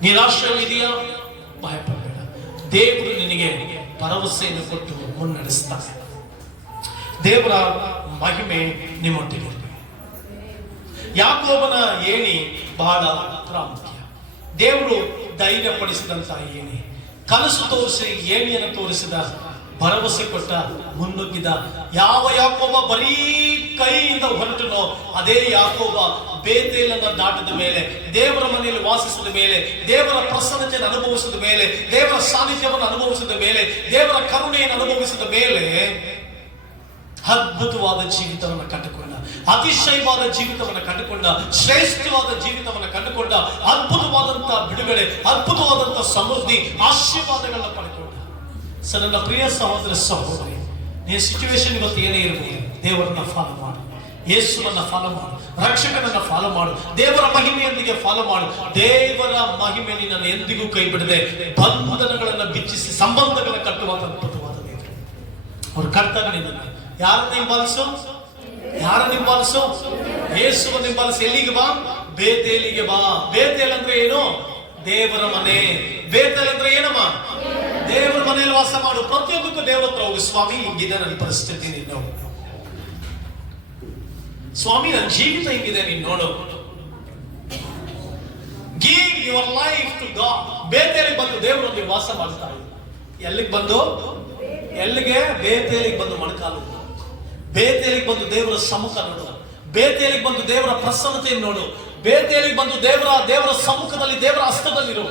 ನಿರಾಶೆಯಲ್ಲಿದೆಯಾ? ಭಯಪಡಬೇಡ, ದೇವರು ನಿನಗೆ ಭರವಸೆಯನ್ನು ಕೊಟ್ಟು ಮುನ್ನಡೆಸ್ತಾನೆ. ದೇವರ ಮಹಿಮೆ ನಿಮ್ಮೊಟ್ಟಿಗೆ. ಯಾಕೋಬನ ಏಣಿ ಬಹಳ ಪ್ರಾಮುಖ್ಯ. ದೇವರು ಧೈರ್ಯಪಡಿಸಿದಂತ ಏಣಿ, ಕನಸು ತೋರಿಸಿ ಏಣಿಯನ್ನು ತೋರಿಸಿದ, ಭರವಸೆ ಕೊಟ್ಟ, ಮುನ್ನುಗ್ಗಿದ. ಯಾವ ಯಾಕೋಬ ಬರೀ ಕೈಯಿಂದ ಹೊರಟನೋ ಅದೇ ಯಾಕೋಬ ಬೇತೇಲನ್ನ ದಾಟಿದ ಮೇಲೆ, ದೇವರ ಮನೆಯಲ್ಲಿ ವಾಸಿಸಿದ ಮೇಲೆ, ದೇವರ ಪ್ರಸನ್ನತೆಯನ್ನು ಅನುಭವಿಸಿದ ಮೇಲೆ, ದೇವರ ಸಾನ್ನಿಧ್ಯವನ್ನು ಅನುಭವಿಸಿದ ಮೇಲೆ, ದೇವರ ಕರುಣೆಯನ್ನು ಅನುಭವಿಸಿದ ಮೇಲೆ ಅದ್ಭುತವಾದ ಜೀವಿತವನ್ನು ಕಂಡುಕೊಂಡ, ಅತಿಶಯವಾದ ಜೀವಿತವನ್ನು ಕಂಡುಕೊಂಡ, ಶ್ರೇಷ್ಠವಾದ ಜೀವಿತವನ್ನು ಕಂಡುಕೊಂಡ, ಅದ್ಭುತವಾದಂತಹ ಬಿಡುಗಡೆ, ಅದ್ಭುತವಾದಂತಹ ಸಮೃದ್ಧಿ, ಆಶೀರ್ವಾದಗಳನ್ನ ಪಡೆದುಕೊಂಡ. ಸರ್, ನನ್ನ ಪ್ರಿಯ ಸಹೋದರ ಸಹೋದರಿ, ನಿನ್ನ ಸಿಚುವೇಶನ್ ಇವತ್ತು ಏನೇ ಇರಬಹುದು, ದೇವರನ್ನ ಫಾಲೋ ಮಾಡು, ಯೇಸುವನ್ನ ಫಾಲೋ ಮಾಡು, ರಕ್ಷಕನನ್ನ ಫಾಲೋ ಮಾಡು, ದೇವರ ಮಹಿಮೆಯೊಂದಿಗೆ ಫಾಲೋ ಮಾಡು. ದೇವರ ಮಹಿಮೆ ನಿನ್ನನ್ನು ಎಂದಿಗೂ ಕೈ ಬಿಡದೆ ಬಂಧನಗಳನ್ನು ಬಿಚ್ಚಿಸಿ ಸಂಬಂಧಗಳನ್ನು ಕಟ್ಟುವಂತ ಅದ್ಭುತವಾದ ದೇವರು. ಅವ್ರು ಕರ್ತಾರೆ ನಿನ್ನನ್ನು. ಯಾರನ್ನ ಹಿಂಬಾಲಿಸು? ಯಾರನ್ನ ಹಿಂಬಾಲಿಸು? ಯೇಸುವನ್ನು ಹಿಂಬಾಲಿಸಿ. ಎಲ್ಲಿಗೆ ಬಾ? ಬೇತೇಲಿಗೆ ಬಾ. ಬೇತೇಲ್ ಅಂದ್ರೆ ಏನು? ದೇವರ ಮನೆ. ಬೇತೇಲ್ ಅಂದ್ರೆ ಏನಮ್ಮ? ದೇವರ ಮನೆಯಲ್ಲಿ ವಾಸ ಮಾಡು. ಪ್ರತಿಯೊಂದಕ್ಕೂ ದೇವರ ಹತ್ರ ಹೋಗು. ಸ್ವಾಮಿ, ಹಿಂಗಿದೆ ನನ್ನ ಪರಿಸ್ಥಿತಿ, ನೀನು ನೋಡು. ಸ್ವಾಮಿ, ನನ್ನ ಜೀವಿತ ಹಿಂಗಿದೆ, ನೀನು ನೋಡು. Give your life to God. ಬೇತೇಲಿಗೆ ಬಂದು ದೇವರೊಂದಿಗೆ ವಾಸ ಮಾಡ್ತಾ ಇದ್ದ. ಎಲ್ಲಿಗೆ ಬಂದು? ಎಲ್ಲಿಗೆ? ಬೇತೇಲಿಗೆ ಬಂದು ಮೊಣಕಾಲು. ಬೇತೇಲಿಗೆ ಬಂದು ದೇವರ ಸಮ್ಮುಖ ನೋಡು. ಬೇತೇಲಿಗೆ ಬಂದು ದೇವರ ಪ್ರಸನ್ನತೆಯನ್ನು ನೋಡು. ಬೇತೇಲಿಗೆ ಬಂದು ದೇವರ ಸಮ್ಮುಖದಲ್ಲಿ, ದೇವರ ಹಸ್ತದಲ್ಲಿರು.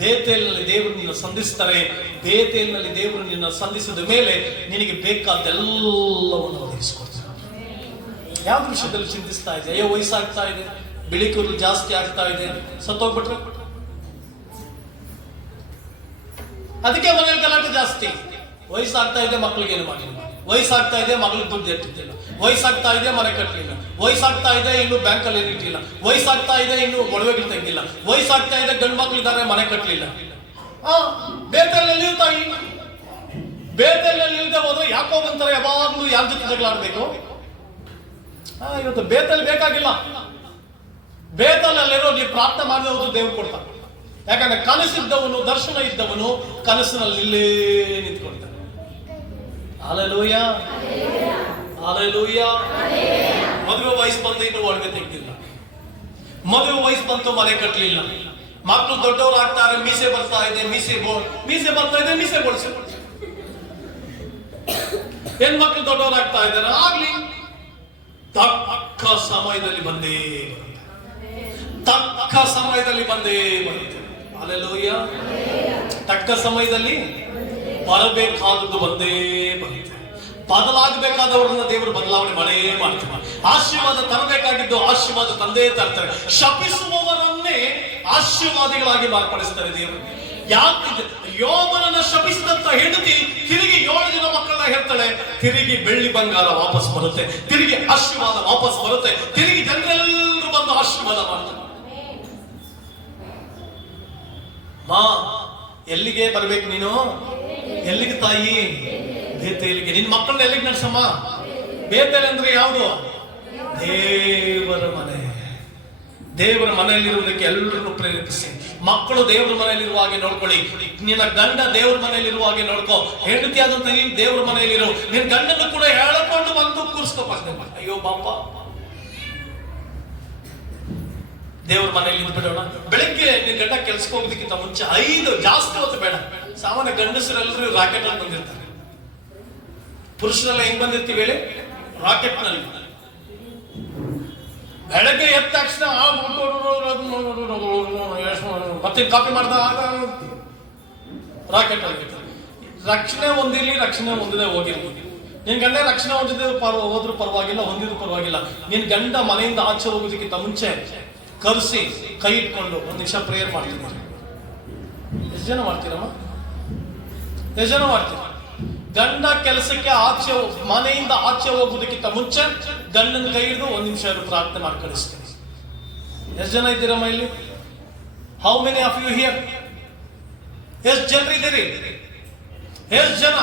ಬೇತೇಲಿನಲ್ಲಿ ದೇವರು ನಿನ್ನ ಸಂಧಿಸ್ತಾರೆ. ಬೇತೇಲಿನಲ್ಲಿ ದೇವರು ನಿನ್ನ ಸಂಧಿಸಿದ ಮೇಲೆ ನಿನಗೆ ಬೇಕಾದೆಲ್ಲವನ್ನು ಒದಗಿಸಿಕೊಡ್ತಾರೆ. ಯಾವ ವಿಷಯದಲ್ಲಿ ಚಿಂತಿಸ್ತಾ ಇದೆ? ಅಯ್ಯೋ, ವಯಸ್ಸಾಗ್ತಾ ಇದೆ, ಬಿಳಿ ಕೂದಲು ಜಾಸ್ತಿ ಆಗ್ತಾ ಇದೆ, ಸತ್ತೋಗ್ಬಿಟ್ರೆ ಅದಕ್ಕೆ ಮನೇಲಿ ಗಲಾಟೆ ಜಾಸ್ತಿ. ವಯಸ್ಸಾಗ್ತಾ ಇದೆ, ಮಕ್ಕಳಿಗೆ ಏನು ಮಾಡಿಲ್ಲ. ವಯಸ್ಸಾಗ್ತಾ ಇದೆ, ಮಗಳಿಗೆ ದುಡ್ಡು ಎಟ್ಟಿದ್ದಿಲ್ಲ. ವಯಸ್ಸಾಗ್ತಾ ಇದೆ, ಮನೆ ಕಟ್ಟಲಿಲ್ಲ. ವಯಸ್ಸಾಗ್ತಾ ಇದೆ, ಇನ್ನು ಬ್ಯಾಂಕಲ್ಲಿ ಏನಿಟ್ಟಿಲ್ಲ. ವಯಸ್ಸಾಗ್ತಾ ಇದೆ, ಇನ್ನು ಒಡವೆಗಳು ತೆಗಿಲ್ಲ. ವಯಸ್ಸಾಗ್ತಾ ಇದೆ, ಗಂಡು ಮಕ್ಕಳಿದ್ದಾರೆ, ಮನೆ ಕಟ್ಟಲಿಲ್ಲ. ಬೇತೇಲಿನಲ್ಲಿ ತಾಯಿ, ಬೇತೇಲಿನಲ್ಲಿ ಇಲ್ಲದೆ ಹೋದ್ರೆ ಯಾಕೋಬಂತಾರೆ ಯಾವಾಗಲೂ ಯಾರ ಜೊತೆ ಜಗಳಾಡ್ಬೇಕು? ಇವತ್ತು ಬೇತೇಲ್ ಬೇಕಾಗಿಲ್ಲ. ಬೇತೇಲಲ್ಲಿರೋ ನೀವು ಪ್ರಾರ್ಥನೆ ಮಾಡದೆ ಹೋದ್ರು ದೇವ್ರು ಕೊಡ್ತಾನೆ. ಯಾಕಂದ್ರೆ ಕನಸಿದ್ದವನು, ದರ್ಶನ ಇದ್ದವನು ಕನಸಿನಲ್ಲಿ ಇಲ್ಲೇ ನಿಂತ್ಕೊಳ್ತಾನೆ. Hallelujah, hallelujah. ಮದುವೆ ವಯಸ್ಸು ಬಂದು ಇನ್ನು ಒಡವೆ ತೆಗ್ದಿಲ್ಲ. ಮದುವೆ ವಯಸ್ಸು ಬಂತು, ಮನೆ ಕಟ್ಟಲಿಲ್ಲ. ಮಕ್ಕಳು ದೊಡ್ಡವರು ಆಗ್ತಾರೆ, ಮೀಸೆ ಬರ್ತಾ ಇದೆ, ಮೀಸೆ ಬರ್ತಾ ಇದೆ, ಮೀಸೆ ಬೋಳಿಸಿ. ಹೆಣ್ಮಕ್ಳು ದೊಡ್ಡವರು ಆಗ್ತಾ ಇದ್ದಾರೆ, ಆಗ್ಲಿ. ತಕ್ಕ ಸಮಯದಲ್ಲಿ ಬಂದೇ ಬರುತ್ತೆ. ತಕ್ಕ ಸಮಯದಲ್ಲಿ ಬಂದೇ ಬರುತ್ತೆ. ಹಲ್ಲೆಲೂಯ. ತಕ್ಕ ಸಮಯದಲ್ಲಿ ಬರಬೇಕಾದದ್ದು ಬಂದೇ ಬರುತ್ತೆ. ಬದಲಾಗಬೇಕಾದವರನ್ನ ದೇವರು ಬದಲಾವಣೆ ಮಾಡೇ ಮಾಡ್ತಾರೆ. ಆಶೀರ್ವಾದ ತರಬೇಕಾಗಿದ್ದು ಆಶೀರ್ವಾದ ತಂದೇ ತರ್ತಾರೆ. ಶಪಿಸುವವರನ್ನೇ ಆಶೀರ್ವಾದಿಗಳಾಗಿ ಮಾರ್ಪಡಿಸ್ತಾರೆ ದೇವರು. ಯಾಕೆ? ಯೋಬನನ್ನ ಶಪಿಸಿದಂತ ಹೆಂಡತಿ ತಿರುಗಿ 7 ಜನ ಮಕ್ಕಳನ್ನ ಹೇಳ್ತಾಳೆ. ತಿರುಗಿ ಬೆಳ್ಳಿ ಬಂಗಾರ ವಾಪಸ್ ಬರುತ್ತೆ, ತಿರುಗಿ ಆಶೀರ್ವಾದ ವಾಪಸ್ ಬರುತ್ತೆ, ತಿರುಗಿ ಜನರೆಲ್ಲರೂ ಬಂದು ಆಶೀರ್ವಾದ ಮಾಡ್ತಾರೆ. ಮಾ, ಎಲ್ಲಿಗೆ ಬರ್ಬೇಕು ನೀನು? ಎಲ್ಲಿಗೆ ತಾಯಿ? ಬೇತೇಲಿಗೆ. ನಿನ್ ಮಕ್ಕಳನ್ನ ಎಲ್ಲಿಗೆ ನಡ್ಸಮ್ಮ? ಬೇತೇಲ್ ಅಂದ್ರೆ ಯಾವುದು? ದೇವರ ಮನೆ. ದೇವರ ಮನೆಯಲ್ಲಿರುವುದಕ್ಕೆ ಎಲ್ಲರನ್ನು ಪ್ರೇರೇಪಿಸಿ. ಮಕ್ಕಳು ದೇವರ ಮನೆಯಲ್ಲಿರುವ ಹಾಗೆ ನೋಡ್ಕೊಳ್ಳಿ. ನಿನ್ನ ಗಂಡ ದೇವರ ಮನೆಯಲ್ಲಿರುವ ಹಾಗೆ ನೋಡ್ಕೋ. ಹೆಂಡತಿ ಆದಂತ ನೀನು ದೇವರ ಮನೆಯಲ್ಲಿರು. ನಿನ್ನ ಗಂಡನ್ನು ಕೂಡ ಹೇಳಿಕೊಂಡು ಬಂದು ಕೂರಿಸ್ಕೋ. ಅಯ್ಯೋ ಬಾಪ, ದೇವ್ರ ಮನೆಯಲ್ಲಿ ಬಿಡೋಣ. ಬೆಳಿಗ್ಗೆ ನಿನ್ ಗಂಡ ಕೆಲ್ಸಕ್ಕೆ ಹೋಗೋದಕ್ಕಿಂತ ಮುಂಚೆ 5 ಜಾಸ್ತಿ ಹೊತ್ತು ಬೇಡ. ಸಾಮಾನ್ಯ ಗಂಡಸರೆಲ್ಲರೂ ರಾಕೆಟ್ ಅಲ್ಲಿ ಬಂದಿರ್ತಾರೆ. ಪುರುಷರೆಲ್ಲ ಹೆಂಗ್ ಬಂದಿರ್ತೀವಿ ಹೇಳಿ? ರಾಕೆಟ್ ನಲ್ಲಿ. ಬೆಳಗ್ಗೆ ಎದ್ದ ತಕ್ಷಣ ಮತ್ತೆ ಕಾಪಿ ಮಾಡ್ದ ರಾಕೆಟ್ ಅಲ್ಲಿ ರಕ್ಷಣೆ ಹೊಂದಿರ್ಲಿ, ರಕ್ಷಣೆ ಹೊಂದಿದೆ ಹೋಗಿರ್ಲಿ. ನಿನ್ ಗಂಡ ರಕ್ಷಣೆ ಹೋದ್ರು ಪರವಾಗಿಲ್ಲ, ಹೊಂದಿದ್ರು ಪರವಾಗಿಲ್ಲ. ನಿನ್ ಗಂಡ ಮನೆಯಿಂದ ಆಚೆ ಹೋಗೋದಕ್ಕಿಂತ ಮುಂಚೆ ಕರೆಸಿ ಕೈ ಇಟ್ಕೊಂಡು 1 ನಿಮಿಷ ಪ್ರೇಯರ್ ಮಾಡ್ತೀನಿ. ಎಷ್ಟು ಜನ ಮಾಡ್ತೀರಮ್ಮ? ಎಷ್ಟು ಜನ ಮಾಡ್ತೀರ? ಗಂಡ ಕೆಲಸಕ್ಕೆ ಆಚೆ ಮನೆಯಿಂದ ಆಚೆ ಹೋಗೋದಕ್ಕಿಂತ ಮುಂಚೆ ಗಂಡನ ಕೈ ಹಿಡಿದು 1 ನಿಮಿಷ ಪ್ರಾರ್ಥನೆ ಮಾಡಿ ಕಳಿಸ್ತೀನಿ. ಎಷ್ಟು ಜನ ಇದ್ದೀರಮ್ಮ ಇಲ್ಲಿ? How many of you here? ಎಷ್ಟು ಜನರು ಇದ್ದೀರಿ? ಎಷ್ಟು ಜನ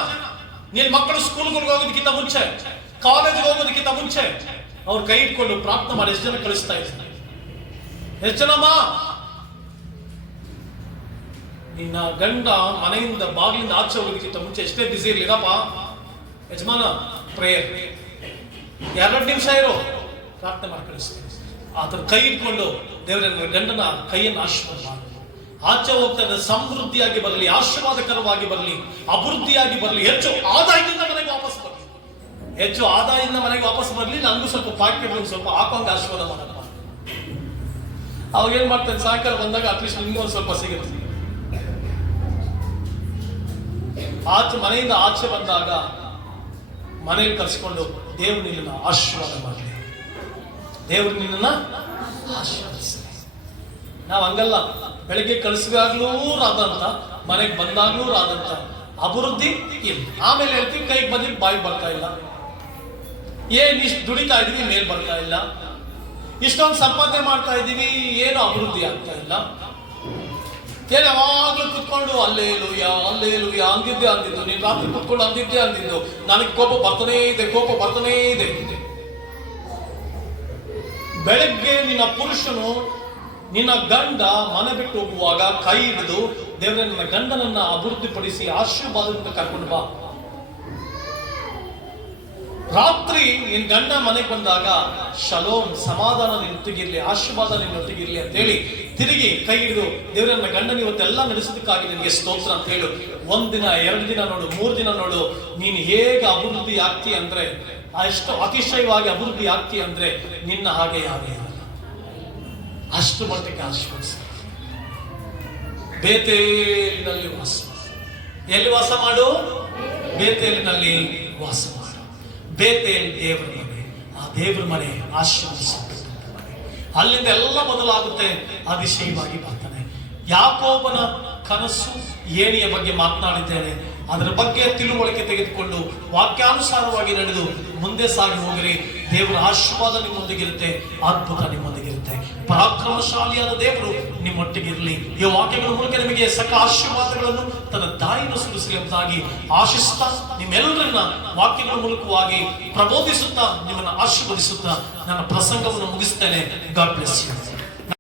ನಿನ್ ಮಕ್ಕಳು ಸ್ಕೂಲ್ಗೆ ಹೋಗೋದಕ್ಕಿಂತ ಮುಂಚೆ, ಕಾಲೇಜ್ಗೆ ಹೋಗೋದಕ್ಕಿಂತ ಮುಂಚೆ ಅವ್ರ ಕೈ ಇಟ್ಕೊಂಡು ಪ್ರಾರ್ಥನೆ ಮಾಡಿ ಎಷ್ಟು ಜನ ಕಳಿಸ್ತಾ ಇದ್ದಾರೆ? ಎಷ್ಟು ಜನಮ್ಮ? ನಿನ್ನ ಗಂಡ ಮನೆಯಿಂದ ಬಾಗಿಲಿಂದ ಆಚೆ ಹೋಗೋದಕ್ಕಿಂತ ಮುಂಚೆ ಎಷ್ಟೇ ಬಿಸಿ ಇರ್ಲಿರಪ್ಪ, ಯಜಮಾನ ಪ್ರೇಯರ್ 2 ನಿಮಿಷ ಇರೋ ಪ್ರಾರ್ಥನೆ ಮಾಡಿ ಕಳಿಸ್ತೀನಿ. ಆತರ ಕೈ ಇಟ್ಕೊಂಡು ದೇವರ ಗಂಡನ ಕೈಯನ್ನು ಆಶೀರ್ವಾದ ಮಾಡಿ ಆಚೆ ಹೋಗ್ತಾ ಇದ್ದ ಸಮೃದ್ಧಿಯಾಗಿ ಬರಲಿ, ಆಶೀರ್ವಾದಕರವಾಗಿ ಬರಲಿ, ಅಭಿವೃದ್ಧಿಯಾಗಿ ಬರಲಿ, ಹೆಚ್ಚು ಆದಾಯದಿಂದ ಮನೆಗೆ ವಾಪಸ್ ಬರಲಿ, ಹೆಚ್ಚು ಆದಾಯದಿಂದ ಮನೆಗೆ ವಾಪಸ್ ಬರಲಿ. ನನಗೂ ಸ್ವಲ್ಪ ಪಾಕೆಟ್ ಸ್ವಲ್ಪ ಹಾಕೋಂಗೆ ಆಶೀರ್ವಾದ ಮಾಡಪ್ಪ. ಅವಾಗ ಏನ್ ಮಾಡ್ತೇನೆ, ಸಾಯಂಕಾಲ ಬಂದಾಗ ಅಟ್ಲೀಸ್ಟ್ ನಿಮ್ಗೂ ಒಂದು ಸ್ವಲ್ಪ ಸಿಗುತ್ತೆ. ಮನೆಯಿಂದ ಆಚೆ ಬಂದಾಗ ಮನೆಗೆ ಕರ್ಸ್ಕೊಂಡು ದೇವ್ರು ನಿನ್ನ ಆಶೀರ್ವಾದ ಮಾಡಲಿ, ದೇವ್ರು ನಿನ್ನ ಆಶೀರ್ವದಿಸಲಿ. ನಾವ್ ಹಂಗಲ್ಲ, ಬೆಳಗ್ಗೆ ಕಳಿಸಿದಾಗ್ಲೂ ರಾದಂತ, ಮನೆಗೆ ಬಂದಾಗ್ಲೂ ರಾದಂತ ಅಭಿವೃದ್ಧಿ ಇಲ್ಲ. ಆಮೇಲೆ ಹೇಳ್ತೀವಿ ಕೈಗೆ ಬಂದಿದ್ದು ಬಾಯಿ ಬರ್ತಾ ಇಲ್ಲ, ಏನ್ ಇಷ್ಟು ದುಡಿತಾ ಇದೀವಿ ಮೇಲ್ ಬರ್ತಾ ಇಲ್ಲ, ಇಷ್ಟೊಂದು ಸಂಪಾದನೆ ಮಾಡ್ತಾ ಇದೀವಿ ಏನು ಅಭಿವೃದ್ಧಿ ಆಗ್ತಾ ಇಲ್ಲ. ಏನ್ ಯಾವಾಗ್ಲೂ ಕುತ್ಕೊಂಡು ಅಲ್ಲೇಲುಯ್ಯ ಅಲ್ಲೇಲುಯ್ಯ ಅಂದಿದ್ದು ನೀನ್ ರಾತ್ರಿ ಕುತ್ಕೊಂಡು ಅಂದಿದ್ದು ನನಗೆ ಕೋಪ ಬರ್ತಾನೇ ಇದೆ. ಬೆಳಗ್ಗೆ ನಿನ್ನ ಪುರುಷನು, ನಿನ್ನ ಗಂಡ ಮನೆ ಬಿಟ್ಟು ಹೋಗುವಾಗ ಕೈ ಹಿಡಿದು ದೇವರೇ ನನ್ನ ಗಂಡನನ್ನ ಅಭಿವೃದ್ಧಿಪಡಿಸಿ ಆಶೀರ್ವಾದದಿಂದ ಕರ್ಕೊಂಡು ಬಾ. ರಾತ್ರಿ ನಿನ್ ಗಂಡ ಮನೆಗೆ ಬಂದಾಗ ಶಲೋಮ್, ಸಮಾಧಾನ ನಿನ್ನೊಟ್ಟಿಗಿರ್ಲಿ, ಆಶೀರ್ವಾದ ನಿನ್ನೊಟ್ಟಿಗಿರ್ಲಿ ಅಂತ ಹೇಳಿ ತಿರುಗಿ ಕೈ ಹಿಡಿದು ದೇವರೇ ನನ್ನ ಗಂಡನ ಇವತ್ತೆಲ್ಲ ನಡೆಸೋದಕ್ಕಾಗಿ ನಿನಗೆ ಸ್ತೋತ್ರ ಅಂತ ಹೇಳು. 1 ದಿನ 2 ದಿನ ನೋಡು, 3 ದಿನ ನೋಡು, ನೀನು ಹೇಗೆ ಅಭಿವೃದ್ಧಿ ಆಗ್ತಿ ಅಂದ್ರೆ, ಅಷ್ಟು ಅತಿಶಯವಾಗಿ ಅಭಿವೃದ್ಧಿ ಆಗ್ತಿ ಅಂದ್ರೆ ನಿನ್ನ ಹಾಗೆ ಯಾರೇ ಇರಲ್ಲ. ಅಷ್ಟು ಮಟ್ಟಿಗೆ ಆಶೀರ್ವದಿಸ. ಬೇತೇಲಿನಲ್ಲಿ ವಾಸ. ಎಲ್ಲಿ ವಾಸ ಮಾಡು? ಬೇತೇಲಿನಲ್ಲಿ ವಾಸ ಮಾಡು. ಬೇತೇಲ್ ದೇವರ ಮನೆ, ಆ ದೇವರ ಮನೆ ಆಶೀರ್ವದಿಸಲ್ಪಟ್ಟ ಮನೆ. ಅಲ್ಲಿಂದ ಎಲ್ಲ ಬದಲಾಗುತ್ತೆ, ಅತಿಶಯವಾಗಿ ಬರ್ತಾನೆ. ಯಾಕೋಬನ ಕನಸು ಏಣಿಯ ಬಗ್ಗೆ ಮಾತನಾಡಿದ್ದೇನೆ. ಅದರ ಬಗ್ಗೆ ತಿಳುವಳಿಕೆ ತೆಗೆದುಕೊಂಡು ವಾಕ್ಯಾನುಸಾರವಾಗಿ ನಡೆದು ಮುಂದೆ ಸಾಗಿ ಹೋಗಿರಿ. ದೇವರ ಆಶೀರ್ವಾದ ನಿಮ್ಮೊಂದಿಗಿರುತ್ತೆ, ಅದ್ಭುತ ನಿಮ್ಮೊಂದಿಗಿರುತ್ತೆ. ಪರಾಕ್ರಮಶಾಲಿಯಾದ ದೇವರು ನಿಮ್ಮೊಟ್ಟಿಗಿರಲಿ. ಈ ವಾಕ್ಯಗಳ ಮೂಲಕ ನಿಮಗೆ ಸಕಲ ಆಶೀರ್ವಾದಗಳನ್ನು ತನ್ನ ದಾಯಿಯನ್ನು ಸುರಿಸಲಿ ಎಂಬುದಾಗಿ ಆಶಿಸುತ್ತಾ, ನಿಮ್ಮೆಲ್ಲರನ್ನ ವಾಕ್ಯಗಳ ಮೂಲಕವಾಗಿ ಪ್ರಬೋಧಿಸುತ್ತಾ, ನಿಮ್ಮನ್ನು ಆಶೀರ್ವದಿಸುತ್ತಾ ನನ್ನ ಪ್ರಸಂಗವನ್ನು ಮುಗಿಸ್ತೇನೆ. God bless you.